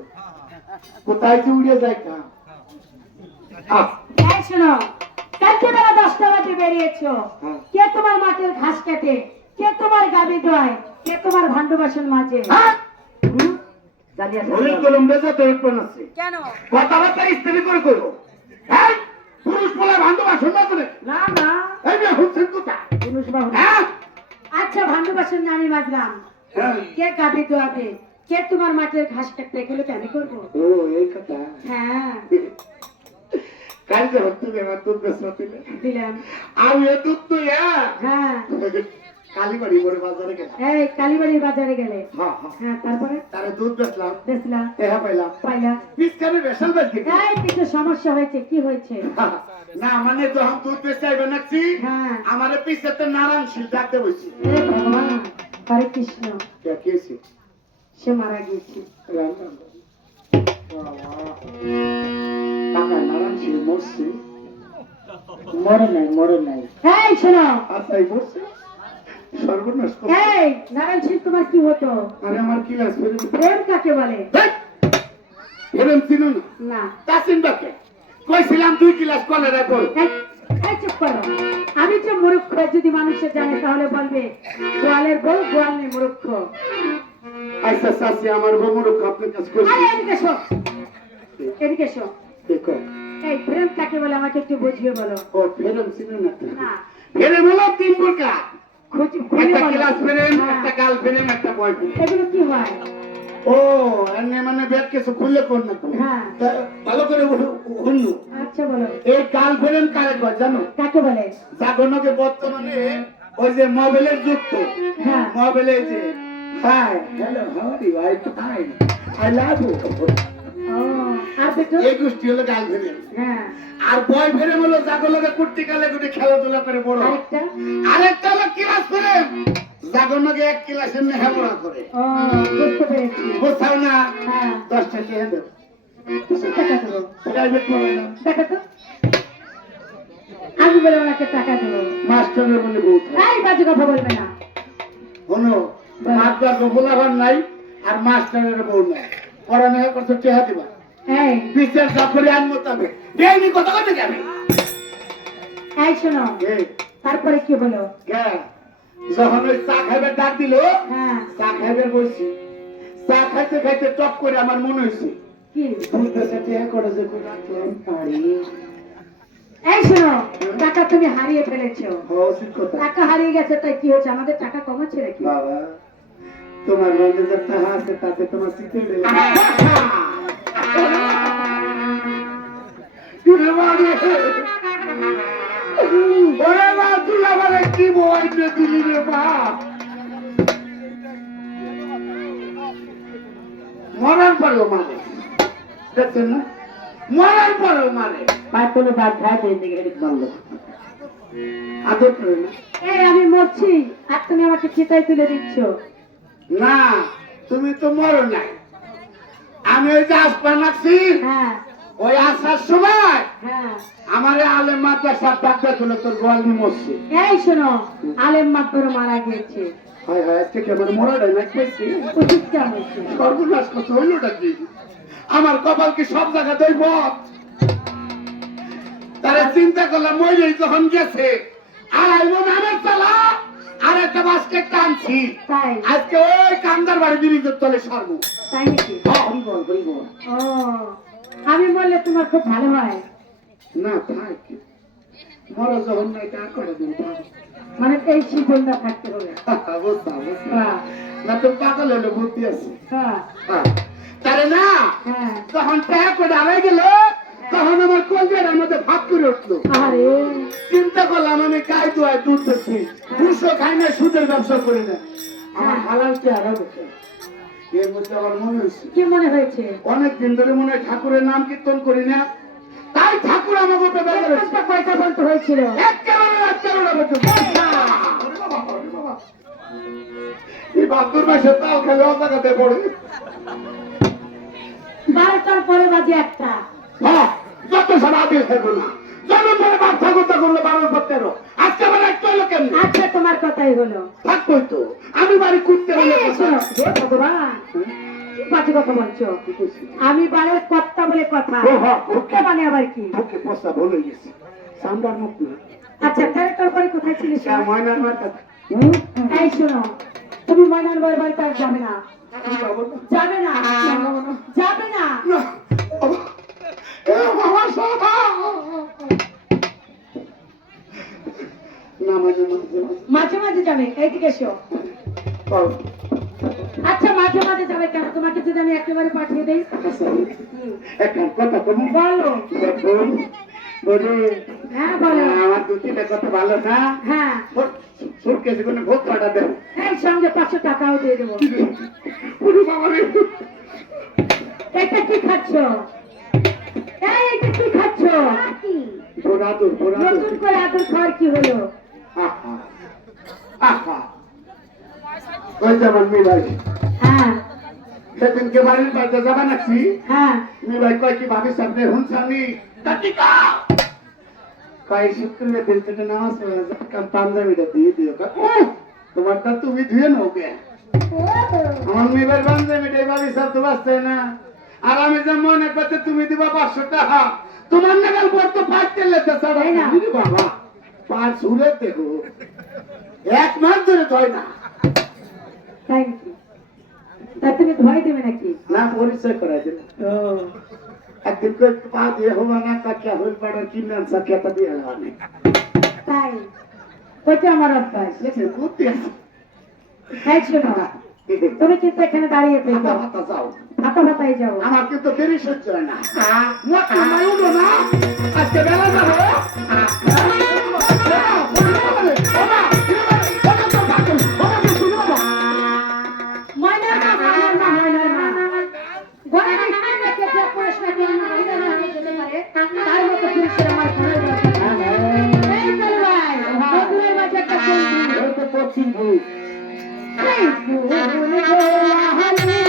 কোথায় যে উড়ে যায় খা। এই শোনো, কালকে বেলা 10টা বাজে বেরিয়েছো। হ্যাঁ। কে তোমার মাঠের ঘাস কাটে? কে তোমার গাবি দোয়? কে তোমার ভান্ড বাসন মাজে? জানি আছে ওই কলম বেজা তো একটন আছে কেন? কথাবার্তা স্ত্রী করে করবো। হ্যাঁ, পুরুষ বলে ভান্ড বাসন না করে। না না এই যে হুসেন কোথা? পুরুষ বাবু হ্যাঁ আচ্ছা, ভান্ড বাসন না আমি মাজলাম, হ্যাঁ। কে গাবি দোয়াবে? কে তোমার মাঠের ঘাস কাটতে? এগুলো কি আমি করবো? ও এই কথা। হ্যাঁ, কালকে হচ্ছে আমার দুধ বেচা দিলে দিলাম। আমি এ দুধ তো হ্যাঁ, কালীবাড়ি বলে বাজারে গেলাম। এই কালীবাড়ির বাজারে গেলে? হ্যাঁ হ্যাঁ, হ্যাঁ, তারপরে তারে দুধ বেচলাম, দেখলাম টেহা পাইলাম। পাইলা। পিসকারে বেসাল বেচি। এই কিছু সমস্যা হয়েছে? কি হয়েছে? না মানে যখন দুধ বেচতে আইবে নাকছি হ্যাঁ। আমারে পিছে তো নারায়ণ শিল ডাকতে বসছি। হে ভগবান, হরে কৃষ্ণ। কে কেছি সে মারা গিয়েছে। রাম রাম। কাকা নারায়ণ শিল মরছে। মরে নাই এই শোনো, আচ্ছা এই মরছে সর্বনাশ করছে। এই নারায়ণ সিং তোমার কি হতো? আরে আমার কি লাস ফেরে প্রেম কাকে বলে? এরম চিনো না? না। তা চিনবাকে কইছিলাম 2 ক্লাস কলেরা পড়। এই, এই চুপ করো। আমি যে মূর্খ যদি মানুষে জানে তাহলে বলবে গোয়ালের বউ গোয়াল নেই মূর্খ। আচ্ছা চাচি আমার বমরক আপনার কাছে কইছি। এই, এদিকে এসো, এদিকে এসো। দেখো এই প্রেম কাকে বলে আমাকে একটু বুঝিয়ে বলো। ও ফেরম চিনো না? না, ফেরম হলো 3 প্রকার। খুলে একটা বলো। ক্লাস ফ্রেন্ড, হ্যাঁ। একটা গার্ল ফ্রেন্ড, একটা বয় ফ্রেন্ড। এগুলো কি হয়? ও এনে মানে ব্যাগ কিছু খুললে কোন না কোন। হ্যাঁ। তা ভালো করে শুনু। আচ্ছা বলো, এই গার্ল ফ্রেন্ড কারে কয় জানো? কাকে বলে? জাগনকে বর্তমানে ওই যে মোবাইলের যুগ তো। হ্যাঁ। মোবাইলে যে hi hello how are you I fine I love you, oh, আর দুটো? এই গোষ্ঠী হলো গার্ল ফ্রেন্ড। হ্যাঁ। আর বয় ফ্রেন্ড হলো জাগনকে কুর্তি কালে কুটি খেলাধুলা করে বড়। আরেকটা? আরেকটা হলো ক্লাস ফ্রেন্ড, জাগনকে এক ক্লাসের নেহাপড়া করে। ও, বুঝতে পেরেছি। বুঝছাও না? হ্যাঁ। 10টা টাকা দাও। কিসের টাকা দেবো? প্রাইভেট পড়ে না। টাকা তো আমি বলে ওনাকে টাকা দেবো। মাস্টারের বলে বহুত হয়। এই বাজে কথা বলবে না। শোনো, মাস্টার গোলাভার নাই আর মাস্টারের বউ নাই। পড়ালেখা করতে টেহা দিবা। এই, বিচার চাকরি আন মোতাবেক। বেআইনি কথা কইতে যাবে। এই শোনো, এই, তারপরে কি হলো? কে? যখন ওই চা খাইবার ডাক দিল, হ্যাঁ। চা খাইবার বসছি। চা খাইতে খাইতে টপ করে আমার মনে হয়েছে কি? বুঝতেছে টেহা করে যে কই রাখলাম। আরে, এই শোনো, টাকা তুমি হারিয়ে ফেলেছো। উচিত কথা। টাকা হারিয়ে গেছে তাই কি হচ্ছে? আমাদের টাকা কমাচ্ছে নাকি? বাবা, তোমার রঙে যে টাহা আছে তাতে তোমার চিতে দিলে। ওরে মা, তুই আমার কি মোবাইল দিলি রে বাপ? মরার পরেও মানে, দেখছেন না? মরার পরেও মানে পাঁচ কোনো ভাত খায় তো এদিকে এদিক বন্ধ আদর করে না। এই আমি মরছি আর তুমি আমাকে চিতায় তুলে দিচ্ছ। না, তুমি তো মরো নাই। আমি ওই যে আসপান আছি, হ্যাঁ, ওই আসার সময় হ্যাঁ। আমার আলেম মাদ্রাসার ডাক্তার ছিল তোর গোয়ালি মরছে। এই শোনো, আলেম মাত্র মারা গিয়েছে। হায় হায়, আজকে কেমন মরাটাই না পেয়েছি। উচিত কেমন হয়েছে? সর্বনাশ করতে হইলোটা কি? আমার কপাল কি সব জায়গাতেই বধ? তারা চিন্তা করলাম মরেই যখন গেছে আর আইব না আমার চালা আর একটা বাস্কেট টানছি। তাই? আজকে ওই কান্দার বাড়ি ব্রিজের তলে সর্ব। তাই নাকি? হরিবল হরিবল ও, আমি বললে তোমার খুব ভালো হয়। না থাক, মরা যখন নাই তা করে দিন। মানে এই শীতলটা থাকতে হবে। বুঝতাম বুঝতাম। হ্যাঁ, না তো পাগল হলে বুদ্ধি আছে। হ্যাঁ, তারে না হ্যাঁ। যখন ট্যাগ করে আড়াই গেল তখন আমার কলজের মধ্যে ভাত করে উঠলো। আরে, চিন্তা করলাম আমি গাই দোয়ায় দুধ দিচ্ছি, ঘুষও খাই না, সুদের ব্যবসা করি না। আমার হালাল চেহারা দেখে এর মধ্যে আমার মনে হয়েছে কি মনে হয়েছে? অনেকদিন ধরে মনে হয় ঠাকুরের নাম কীর্তন করি না, তাই ঠাকুর আমাকে উপরে বেড়ে একটা পয়সা বলতে হয়েছিল। একেবারে রাত 13টা পর্যন্ত। ওরে বাবা, ওরে বাবা। এই বাহাদুর মাসে তাল খেলে অজাগাতে পড়ে। 12টার পরে বাজে 1টা। হ্যাঁ, যত সব আদেশ থাকো না, জন্ম পরে বাপ ঠাকুর তা করলো 12 পর 13, আজকে আবার একটা হলো কেন? আচ্ছা তোমার কথাই হলো। থাকবোই তো, আমি বাড়ি কুটতে হলে এই শোনো, হে ভগবান, কি বাজে কথা বলছো? আমি বাড়ির কর্তা বলে কথা। ও হ্যাঁ, ওকে মানে আবার কি? ওকে পোস্তা বলে গেছে সামবার মুখ না আচ্ছা 13টার পরে কোথায় ছিলিস? ময়নার মার্কা এই শোনো, তুমি ময়নার বাড়িতে আর যাবে না। যাবে না, যাবে না। মাঝে মাঝে যাবে, এইদিকে এসো। আচ্ছা মাঝে মাঝে যাবে কেন? তোমাকে যদি আমি একেবারে পাঠিয়ে দেই? এখন কথা তুমি বলো। বলে হ্যাঁ বলো। আমার 2-3টা কথা ভালো না, হ্যাঁ, সুটকেসে কোনো ভোট পাঠা দেন। এই সঙ্গে 500 টাকাও দিয়ে দেবো। এটা কি খাচ্ছ? এই, এটা কি খাচ্ছ? নতুন করে আদর খাওয়ার কি হলো? ওই যেমন মিলাই হ্যাঁ সেদিনকে বাড়ির বাড়িতে যাবা নাকি? হ্যাঁ, মিলাই কয় কি ভাবি সামনে হুনসানি কয় শুক্রের দিন থেকে নামাজ পড়ে কাল পাঞ্জাবিটা দিয়ে দিও। তোমারটা তুমি ধুয়ে নাও কে? আমার মেয়ের পাঞ্জাবিটাই ভাবি সব তো বাঁচতে না। আর আমি যে মনে করতে তুমি দিবা 500 টাকা, তোমার নাগাল বর তো 5 তেলেতে ছাড়াই না বাবা। 5 ঝুলে দেখো 1 মাস ধরে ধয় না। তাই নাকি? তা তুমি ধোয়াই দেবে নাকি? না পরিচয় করাই দেবে। একদিন করে পা দিয়ে হওয়া না তাকিয়া হইল পাড়ার কিনান সাকিয়াটা দিয়ে হওয়া নেই। তাই ওইটা আমার অভ্যাস। দেখে বুদ্ধি আছে। হ্যাঁ শোনো, তুমি কিন্তু এখানে দাঁড়িয়ে হাতা পেতো হাতা যাও। হাতাই যাও। আমার কিন্তু দেরি সহ্য হয় না। মোটা নাই উঠো না, আজকে বেলা যাবো। ময়নার মা, ময়নার মা, ময়নার মা। ঘরে রেখে রেখে যে পড়াশোনা করে না, ময়নার মা হয়ে যেতে পারে, তার মতো পুরুষের আমার ঘরে দরকার নেই। এই কালু ভাই, বন্ধুদের মাঝে একটা ফুল দিন। এই তো পশ্চিম ভূত। এই ফুল গোয়া হারিয়ে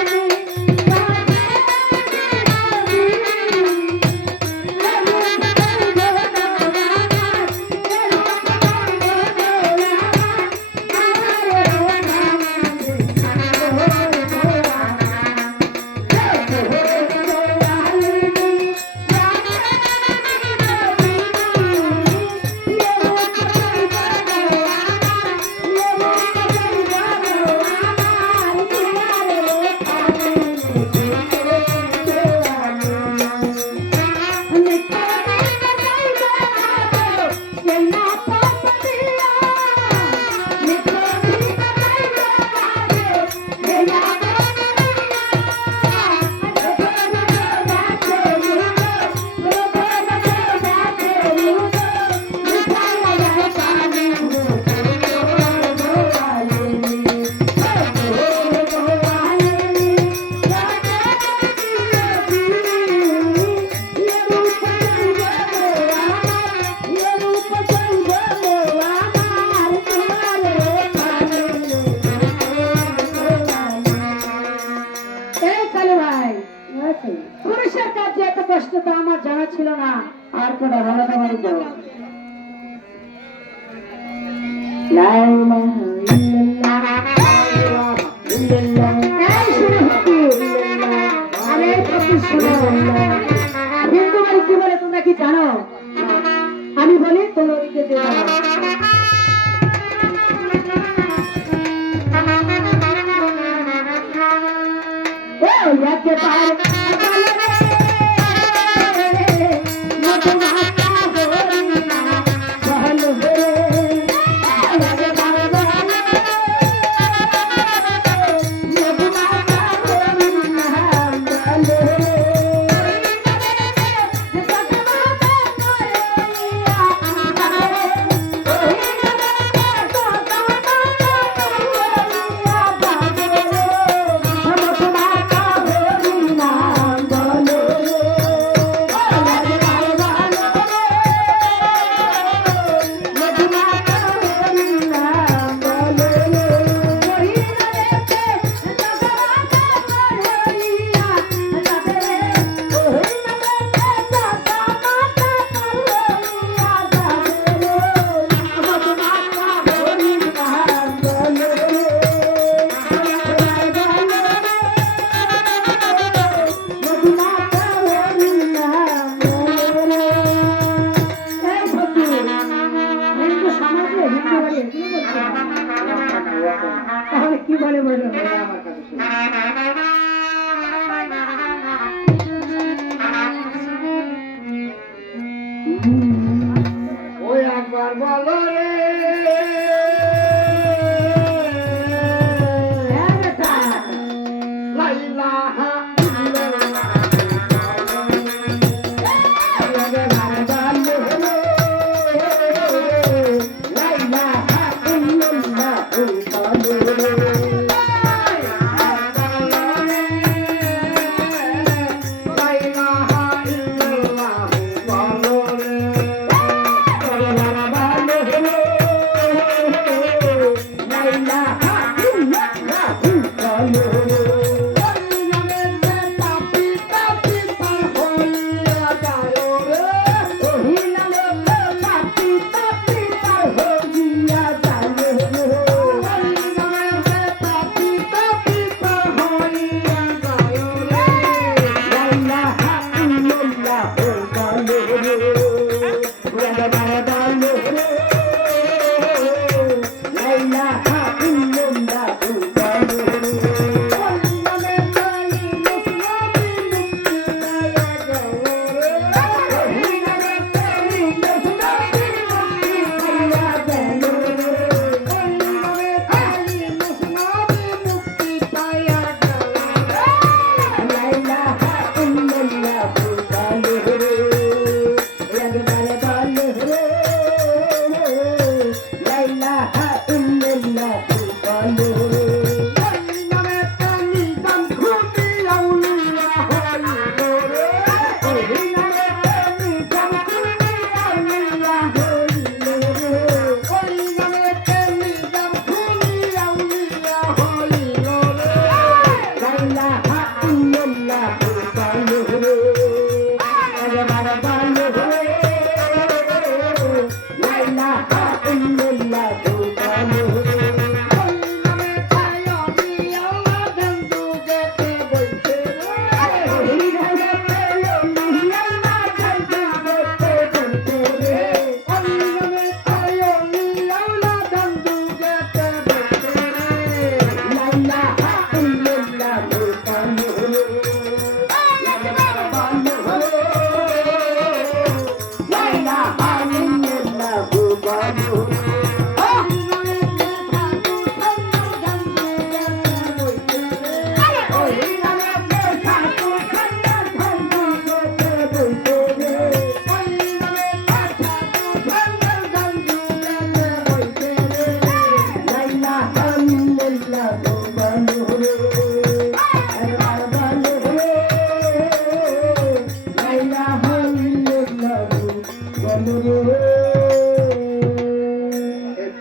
পুরুষের কাছে এত কষ্ট তো আমার জানা ছিল না। আর কোটা ভালো তোমার যাও এই শুনে হচ্ছে, আরে সত্যি শুনো, হিন্দু বাড়ি কি বলে তোমরা কি জানো? আমি বলি তোমরা ওদিকে যে যাবো। ওই একেবারে বলো আমার কাছে শোনো। ওই একবার বলো রে হ্যাঁ বেটা লা ইলাহা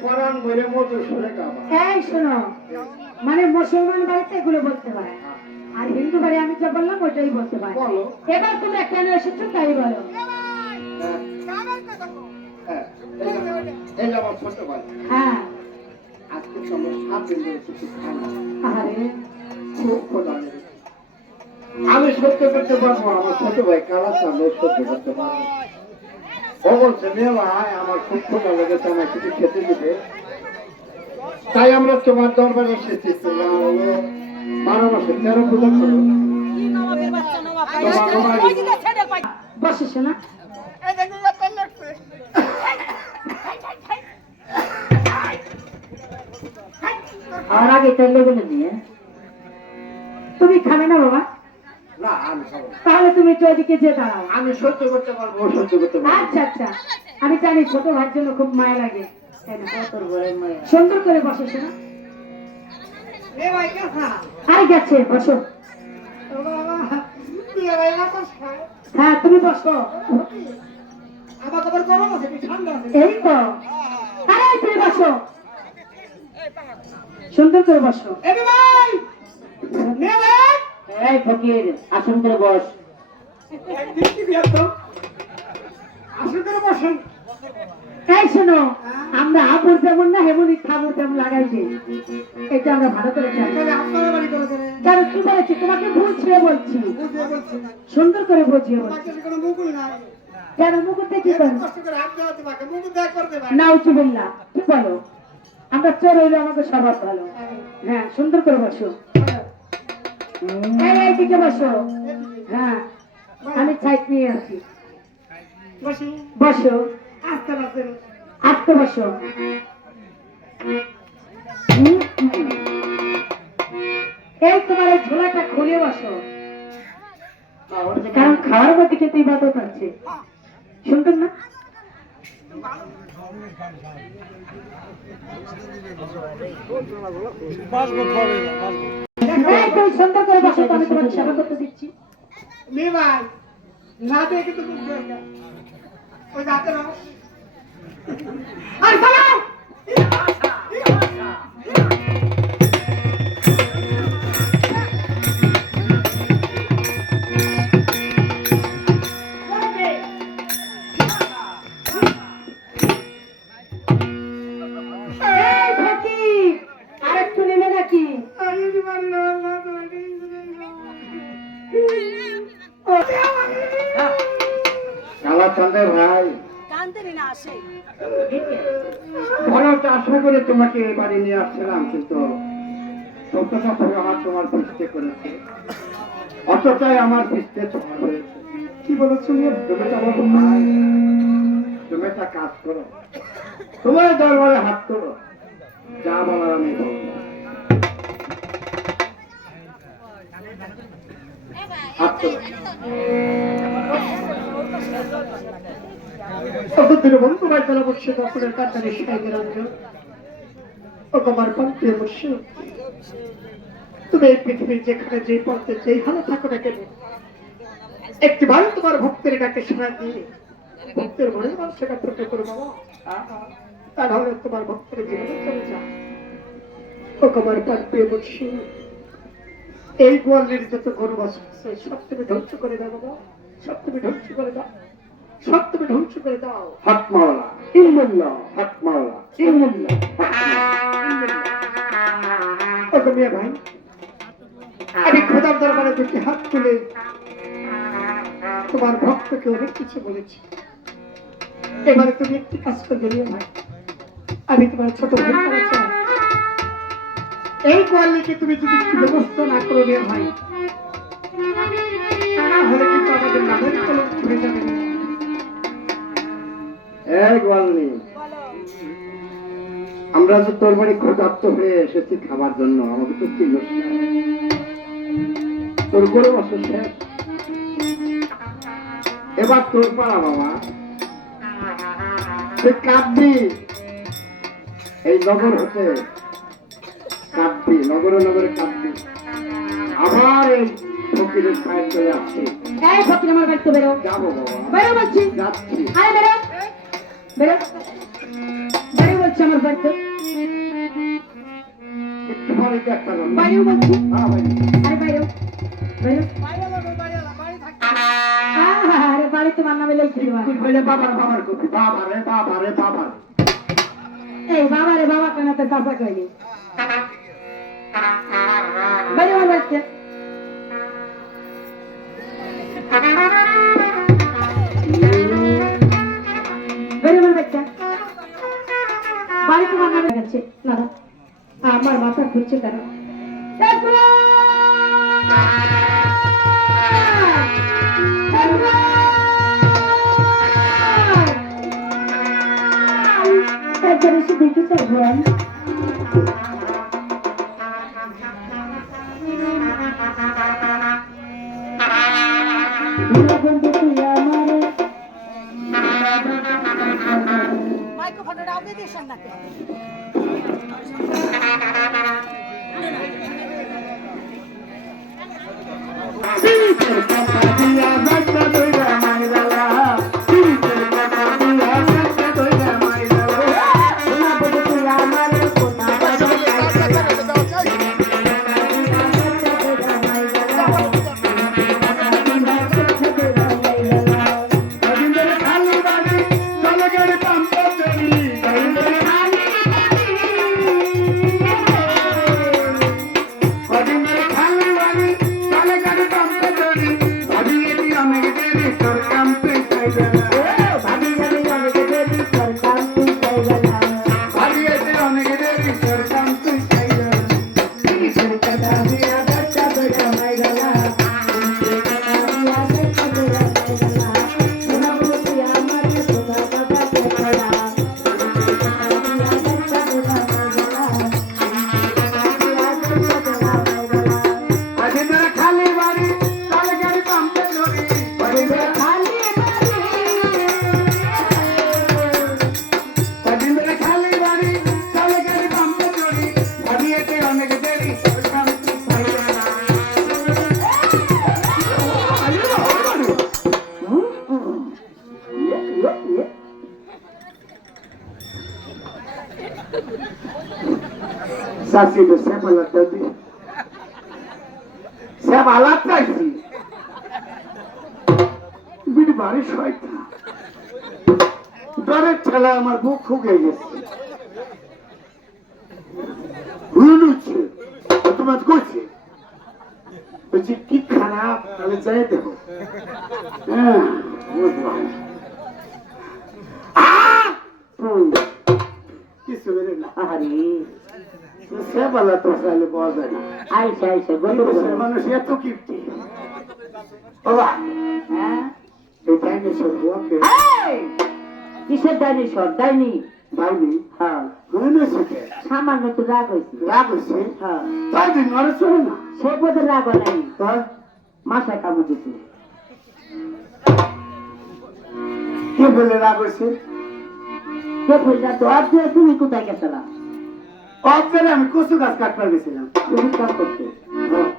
পরাণ বলে মতো সুরে গাবা এই শোনো মানে মুসলমান বাড়িতে এগুলো বলতে পারে আর হিন্দু বাড়ি আমি যা বললাম ওইটাই বলতে পারে বলো। এবার তোমরা কেন এসেছো তাই বলো হ্যাঁ, এই যে আমার ছোট ভাই হ্যাঁ আজকে তো আমরা 7 দিন ধরে কিছু খাই না। আরে খুব ক্ষুধা লেগেছে। আমি সহ্য করতে পারবো না, আমার ছোট ভাই কালা চালে সহ্য করতে পারবো। ও বলছে মেলা আমার খুব ক্ষুধা লেগেছে, আমার কিছু খেতে দিবে। তাই আমরা তোমার দরবারে এসেছি। তোমরা হলো 12 মাসে 13 পূজা করো। তোমার বাবা বসে শোনা আর আগে তাহলে বলে নিয়ে তুমি খাবে না বাবা না আমি খাবো না। তাহলে তুমি একটু ওদিকে যে দাঁড়াও আমি সহ্য করতে পারবো, ও সহ্য করতে পারবো। আচ্ছা আচ্ছা আমি জানি ছোট ভাইয়ের জন্য খুব মায়া লাগে তাই না তোর ঘরে মায়া সুন্দর করে বসে শোনা এ ভাই কাকা আর গেছে বসো ও বাবা বিয়ে ভাই না কষ্ট হ্যাঁ তুমি বসো আমার আবার গরম আছে কি ঠান্ডা আছে এই তো আরে তুমি বসো সুন্দর করে বসো এ ভাই নে ভাই এই ফকির আসন করে বস একদিন কি বিয়ে তো আসল করে বসেন এই শোনো আমরা আপুর যেমন না হেমনি থামুর তেমন লাগাইছি এটা আমরা ভালো করে জানি তাহলে আপনারা বাড়ি করে দেন কারণ কি বলেছি তোমাকে ভুল ছেড়ে বলছি বুঝে বলছি সুন্দর করে বুঝিয়ে বলছি বাচ্চাদের কোনো মুকুল নাই কেন মুকুটে কি এত করবো কষ্ট করে হাত দেওয়া তোমাকে মুকুল দেখ করতে পারে না উঁচু বললা কি বলো আমরা চোর হইলে আমাকে সবার ভালো। হ্যাঁ, সুন্দর করে বসো। এইদিকে বসো। হ্যাঁ, আমি সাইড নিয়ে আছি। বসি বসো, আস্তে আস্তে আস্তে বসো। এই তোমার এই ঝোলাটা খুলে বসো, কারণ খাওয়ার মধ্যে খেতে ইবাদত আছে। শুনতেন না? এই তুমি সুন্দর করে বসো, তো আমি তোমাকে সেবা করতে দিচ্ছি। মেয়ে ভাই না দেখে তো খুব দরকার ওই যাতে না আর সালাম এই ফকির, আরেকটু নেবে নাকি? আমি তোমার নাম না তোমাকে কালা চাঁদের ভাই বড় একটা আশা করে তোমাকে বাড়ি নিয়ে আসছিলাম, কিন্তু সত্যটা পুরো হাত তোমার পিছতে করেছে, অতটাই আমার পিছতে তোমার হয়েছে। কি বলেছো তুমি তো আমার ভাই, তুমি একটা কাজ করো, তোমার দরবারে হাত করো, যা বলার আমি বলবো। হাত করো। অবুদ্ধের বন্ধু ভাই তারা বসে দখলের কাতারে সাহেবের অঞ্চল ও কমার পান্তে বসে তুমি এই পৃথিবীর যেখানে যে পথে যেই হালে থাকো না কেন একটি বার তোমার ভক্তের ডাকে সাড়া দিয়ে ভক্তের মনের মানুষটা প্রত্যেক করে বাবা তাহলে তোমার ভক্তের জীবনে চলে যায় ও কমার পান্তে বসে এই গোয়ালের যত গরু বাস সব তুমি ধ্বংস করে দাও বাবা, সব তুমি ধ্বংস করে দাও, সব তুমি ধ্বংস করে দাও। হক মাওলা ইল্লাল্লাহ, হক মাওলা ইল্লাল্লাহ। ও মিয়া ভাই আমি খোদার দরবারে দুটি হাত তুলে তোমার ভক্তকে অনেক কিছু বলেছি, এবারে তুমি একটি কাজ করবে মিয়া ভাই, আমি তোমার ছোট ভাই করা চাই, এই কোয়ালিকে তুমি যদি একটু ব্যবস্থা না করো মিয়া ভাই তাহলে কিন্তু আমাদের নামের কলম হয়ে যাবে। এক ওয়ালনি, আমরা যে তোর বাড়ি ক্ষুধার্ত হয়ে এসেছি খাবার জন্য, আমাকে তো চিনিস না, তোর গরু বছর শেষ, এবার তোর পাড়া বাবা, তুই কাঁদবি, এই নগর হতে কাঁদবি, নগরে নগরে কাঁদবি, আবার এই ফকিরের পায়ে চলে আসছি। এই ফকির, আমার বাড়িতে বেরো, যাবো বাবা, বেরো বলছি, যাচ্ছি। আরে বেরো, বেরো, বেরো বলছি আমার বাড়িতে, একটু পরে একটা কথা। বাইরেও বলছি, হ্যাঁ ভাই। আরে বাইরেও, বেরো। আরে বাড়ি তোমার নামে লিখে দিবা। তুই বলে বাবার বাবার কপি, বাবারে বাবারে বাবার। এই বাবা রে বাবা কেন তো চাচা কইলি? বেরো আমার বাড়িতে। বেরো আমার বাড়িতে। বাড়ি তোমার নামে গেছে না, আমার মাথা ঘুরছে কেন? একবার এসে দেখে চাইবেন। মাইক্রোফোনটা আগে দিয়ে সামনে অনেক দেরি কদিন ধরে খালি বাড়ি চলে গেলি বাম্পে চড়ি ভাবিয়েতে অনেক দেরি Sassi do Seba la tadi. Seba la tadi. Bidi barish hoyta. Dore ঠেলা আমার বুক ফুগে গেছে। হুলুছে। তোমার কইছে। বলছি কি খারাপ তাহলে যাই দেখো। হ্যাঁ, বুঝলাম। কিছু বেরে না। আরে সেবালা তো চাইলে পাওয়া যায় না। আইসা আইসা বলো মানুষ এত কিপ্তি। বাবা, হ্যাঁ এই ডাইনোসর ওকে কিসের ডাইনোসর ডাইনি বাইনি হ্যাঁ হইছে কে? সামান্য তো রাগ হয়েছে রাগ হইছে? হ্যাঁ তাই দিন নড়ে চলে না। সে বোধ রাগ নাই তাই মাথায় কামড় দিচ্ছে কে বলে রাগ হইছে? কে বললা তো আর তুমি কোথায় গেছিলা অপরে আমি কচু গাছ কাটতে গেছিলাম। তুমি কাজ করতে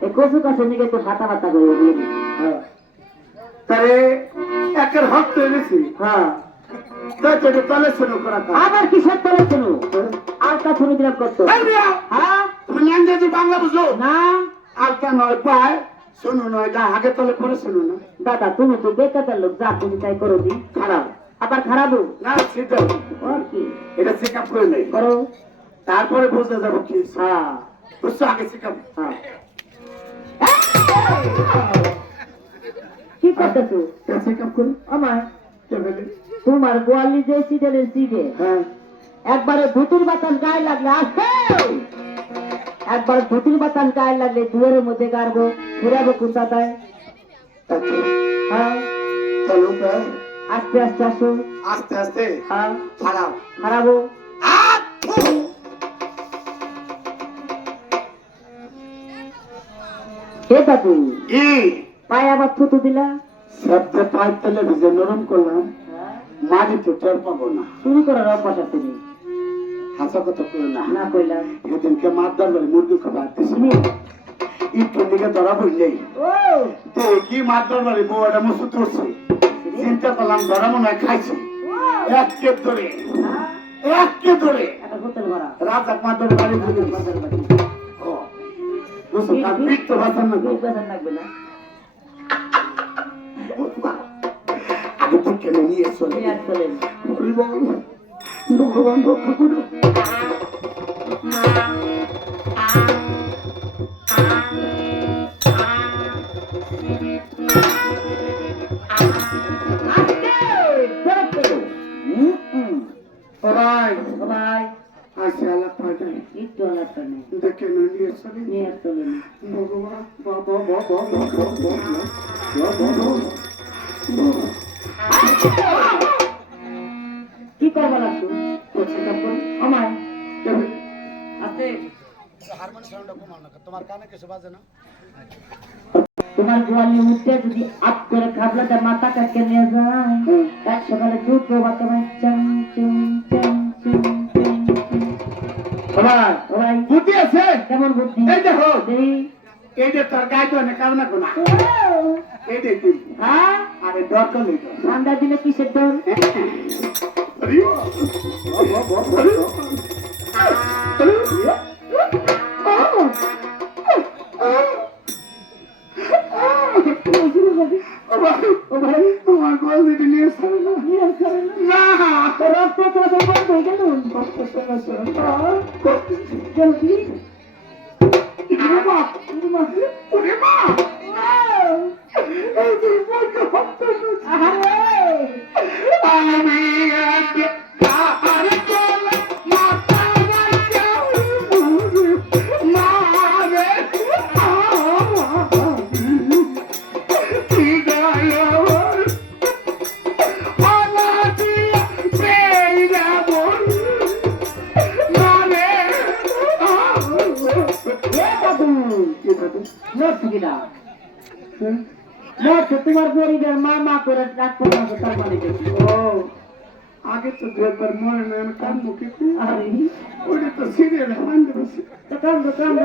এই কচু গাছের নিকে তো হাতা হাতা করে দিয়ে দিই হ্যাঁ। তারে একের হক তো এনেছি। হ্যাঁ তাই তো তলে শুরু করা কাজ। আবার কিসের তলে শুনো আলতা শুনে দিলাম করতো এই মিয়া, হ্যাঁ তুমি ইংরেজি বাংলা বুঝো? না আলতা নয় পায়, শুনো নয় যা আগে তলে পরে শুনো না। দাদা তুমি তো বেকার লোক যা তুমি তাই করো দি খারাপ আবার খারাপও না, সেটা ওর কি এটা চেক আপ করে নেই, করো তারপরে বোঝা যাবো কি হ্যাঁ বুঝছো। আগে চেক আপ হ্যাঁ কি করতেছো চেক আপ করে আমার কে বলে? তোমার গোয়ালি যে সিডেলের সিডে হ্যাঁ একবারে ধুতুর বাতাস গায়ে লাগলে আসতে একবার ধুতুর বাতাস গায়ে লাগলে দুয়ারের মধ্যে গাড়বো ফিরাবো কোথায় আচ্ছা হ্যাঁ চলো উপায়। আস্তে আস্তে আসো আস্তে আস্তে হ্যাঁ খারাপ খারাপও কে দাদু ই পায়ে আবার থুতু দিলা সবচেয়ে পাইপ তেলে ভিজে নরম করলাম, মাটি তো টের পাবো না। শুরু করার অভ্যাস আছে নি হাসা কথা করে না। না কইলাম সেদিনকে মাছ ধরবার মুরগি খাবার দিছি ইটের দিকে ধরা পড়লেই ও কি মাছ ধরবার বউ একটা মসুদ ধরছে, চিন্তা করলাম ধরা মনে হয় খাইছি। এক কেপ ধরে একটা হোটেল ভাড়া রাজা মাছ ধরে বাড়ি ফিরে গেছে। বাজার বাড়ি ও, বুঝছো, তার পিঠ তো বাঁচান না তো। বেতন লাগবে না আগে তো কেন নিয়ে চলে তুমি আর চলেন ভগবান রক্ষা করো। সবাই সবাই আসে আল্লাহ পাঠায় একটু আলাদা নেই দেখে নিয়ে চলে নিয়ে আর চলেন ভগবান কি করবো লাগতো আমার আছে তোমার গোয়ালি উঠতে যদি আপ করে খাবলাটা মাথা কাটকে নিয়ে যায় এক সকালে দুধ বাচ্চা মানে চাং চুং চাং চুং সবাই সবাই বুদ্ধি আছে? কেমন বুদ্ধি এই দেখো, দেই এই যে তোর গায়ে তো অনেক কামনা কোনা এই দেখি হ্যাঁ আরে দরকার নেই তো। ঠান্ডা দিলে কিসের ডর তোমার গোল দিকে নিয়ে আসবে না। রক্ত তো বন্ধ হয়ে গেল জলদি মরছে তোমার পরিবার মা মা করে ডাক পড়া তার মানে কি? ও আগে তো দু একবার মরে না আমি কান মুখে আরে ওটা তো সিরিয়াল হান্ডে বসে তো কান্দো কান্দো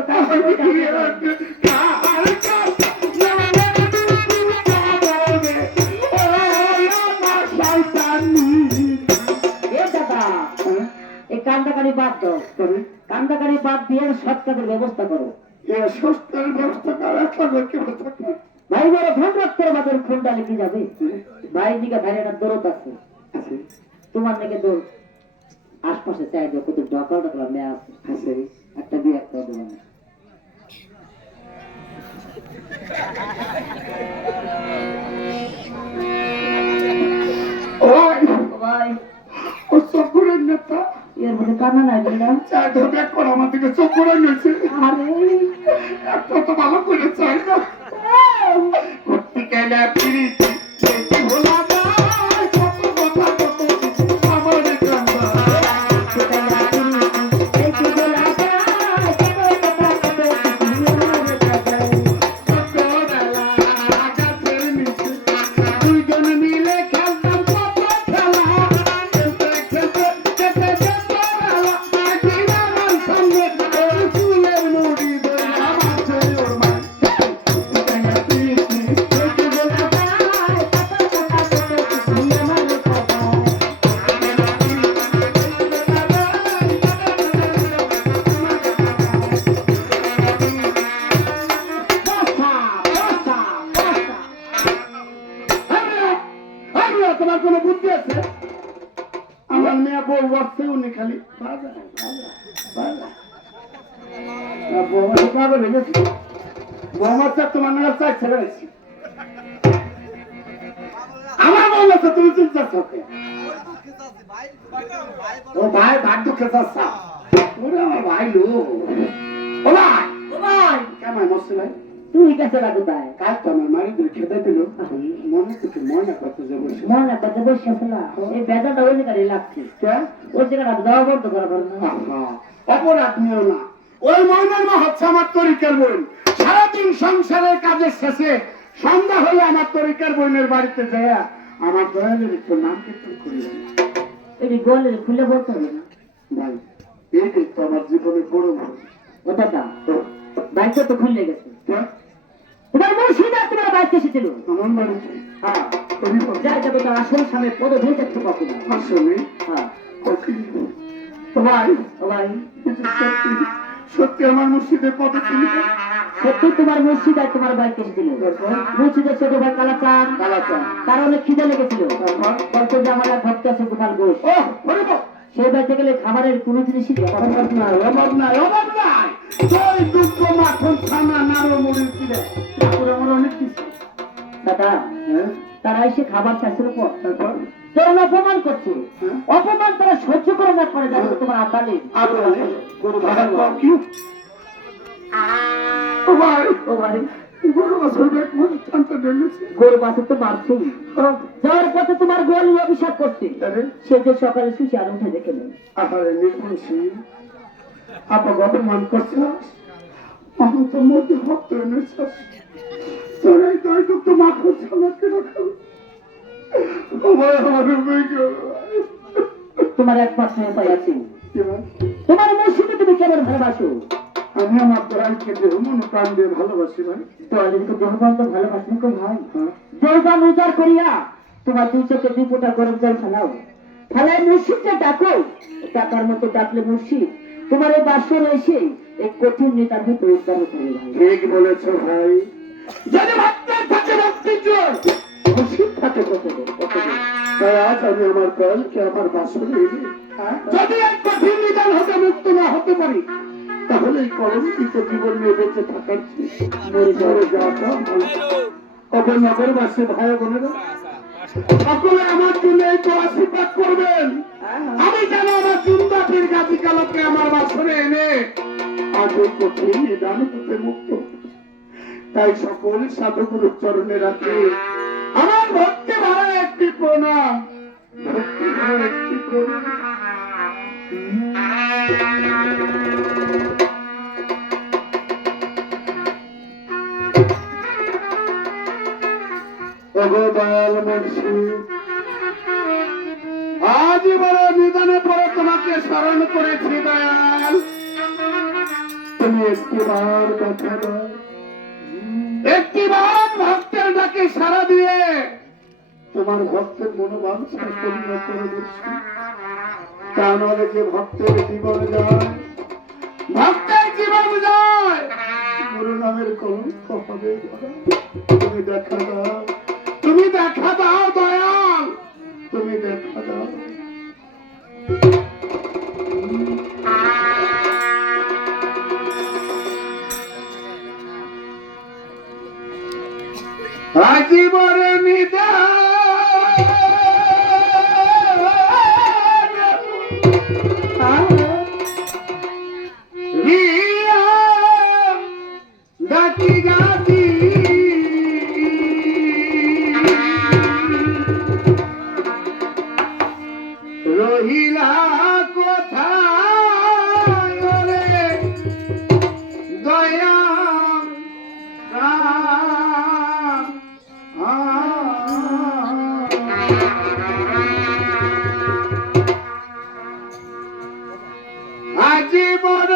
এ দাদা এই কান্দাকারি বাদ দাও, কান্দাকারি বাদ দিয়ে সৎকারের ব্যবস্থা করো। সুস্থের ব্যবস্থা করা থাকবে কি থাকবে ভাই বড় ধন রাখতে আমাদের ফোনটা লিখে যাবে ভাই দিকে ভাই একটা দরদ আছে তোমার নাকি দৌড় আশপাশে চাই যে কত ডকাল ডকাল মেয়ে আছে একটা বিয়ে একটা দেবেন ওই ভাই ও চকুরের নেতা এর মধ্যে কান্না নাই না চা ঢোকে কর আমার দিকে চকুরে নিয়েছে আরে একটা তো ভালো করে চাই না করতে গেলে পিড়িতে ভোলা যায় কত কথা কত আমার কান্দা দুইজন মিলে খেলতাম কত খেলা খেলতে খেলতে যেতে যেতে আমার সামনে চুলের মুড়ি ধরে আমার ছেলে ওর মা তোমার কোনো বুদ্ধি আছে আমার মেয়ে বউ বসছে উনি খালি বাজা বাজা বাজা বৌমা তো পাগল হয়ে গেছে বৌমার চার তোমার নাগাল চার ছেড়ে গেছি আমার বৌমা তো তুমি চিন্তা চোখে ও ভাই ভাত দুঃখে চাচ্ছা ওরে আমার ভাই লো ও ভাই ভাই কেমন মস্ত ভাই তুই গেছে লাগো তাই কাল তো আমার মারি দিয়ে খেতে দিল মনে থেকে মনে করতে যে বসে মনে করতে বসে আছে না এই বেজাটা ওই জায়গায় লাগছে ওই জায়গাটা দেওয়া বন্ধ করা পারো না অপরাধ নিও না ওই ময়নার মা হচ্ছে আমার তরিকার বোন সারাদিন সংসারের কাজের শেষে সন্ধ্যা হলে আমার তরিকার বোনের বাড়িতে যায় আমার দয়ালের একটু নাম কীর্তন করি এই গলে খুলে বলতে হবে না ভাই এইটাই তো আমার জীবনের বড় ভুল ও দাদা বাইকটা তো খুলে গেছে কেন? তোমার মুর্শিদা তোমার বাইক এসেছিল আমার বাড়িতে হ্যাঁ তুমি বলো। যাই যাবে তার আসল সামনে পদ ধরে দেখতে পাবো না আসলে হ্যাঁ ওকে ভাই ও ভাই সত্যি সত্যি আমার মুর্শিদের পদে ছিল সত্যি তোমার মুর্শিদায় তোমার বাইক এসেছিল মুর্শিদের ছোট ভাই কালাচান কালাচান তার অনেক খিদে লেগেছিল বলতো যে আমার এক ভক্ত আছে গোপাল ঘোষ ও বলে বল সেই বাড়িতে গেলে খাবারের কোনো জিনিসই অভাব নাই অভাব নাই অভাব নাই দই দুধ মাখন ছানা নাড়ো মুড়ি ছিল তারপরে আমার অনেক কিছু দাদা হ্যাঁ তারা এসে খাবার চাইছিল পর তারপর তোরা অপমান করছে হ্যাঁ? অপমান তারা সহ্য করে না করে যাবে তোমার আতালে আদরে গরু ভাড়া কম কি ও ভাই ও ভাই গরু বাছুর এক মাস টানতে ঢেলেছে গরু বাছুর তো মারছেই যাওয়ার পথে তোমার গোয়ালি অভিশাপ করছে সে যে সকালে শুষে আর উঠে দেখে নেই আহারে নির্ভরশীল আপা অপমান করছিস আমি তো মধ্যে ভক্ত এনেছিস তোর এই দই দুধ তো মাখন ছানা কেন খাবো ও ভাই আমার তোমার একমাত্র উপায় আছে কি ভাই তোমার মুর্শিদে তুমি কেমন ভালোবাসো আমি আমার দয়ালকে দেহ মন প্রাণ দিয়ে ভালোবাসি ভাই তোয়ালিকে দেহবান তো ভালোবাসলে কই হয় হ্যাঁ দেহবান উজাড় করিয়া তোমার দুই চোখে দুই ফোঁটা গরম জল ফেলাও ফেলায় মুর্শিদকে ডাকো ডাকার মতো ডাকলে মুর্শিদ তোমার এই বাসরে এসে এই কঠিন নেতার ভিতরে উদ্ধার হতে হবে ভাই ঠিক বলেছ ভাই যদি ভক্তের থাকে ভক্তির জোর মুর্শিদ থাকে কতদিন তাই আজ আমি আমার দয়ালকে আমার বাসনে এনে যদি এক কঠিন নিদান হতে মুক্ত না হতে পারি তাহলে এই কলঙ্কিত জীবন নিয়ে বেঁচে থাকার মরে যাওয়াটা ভালো কবে নগরবাসী ভাই বোনেরা সকলে আমার জন্য এই তো আশীর্বাদ করবেন আমি যেন আমার চিন্তাটির গাছি কালকে আমার বাসনে এনে আজ ওই কঠিন নিদান হতে মুক্ত তাই সকল সাধুগুরুর চরণে রাখে আমার ভক্তি ভরা একটি প্রণাম ভক্তি ভরা একটি প্রণাম ওগো দয়াল মুর্শিদ, আজ বড় নিদানে পরে তোমাকে স্মরণ করেছি দয়াল। তুমি একটিবার কথা দাও, একটিবার ভক্তের ডাকে সাড়া দিয়ে তোমার ভক্তের মনোবাঞ্ছা পূর্ণ করে দিচ্ছি। তা নয় যে ভক্তের জীবন যায়, ভক্তের জীবন যায়, গুরু নামের কলঙ্ক হবে। তুমি দেখা দাও, তুমি দেখা দাও দয়াল, তুমি দেখা দাও। আজীবন ডাকি গাছি রহিলা কোথায় রে দয়া আজীবন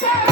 কে?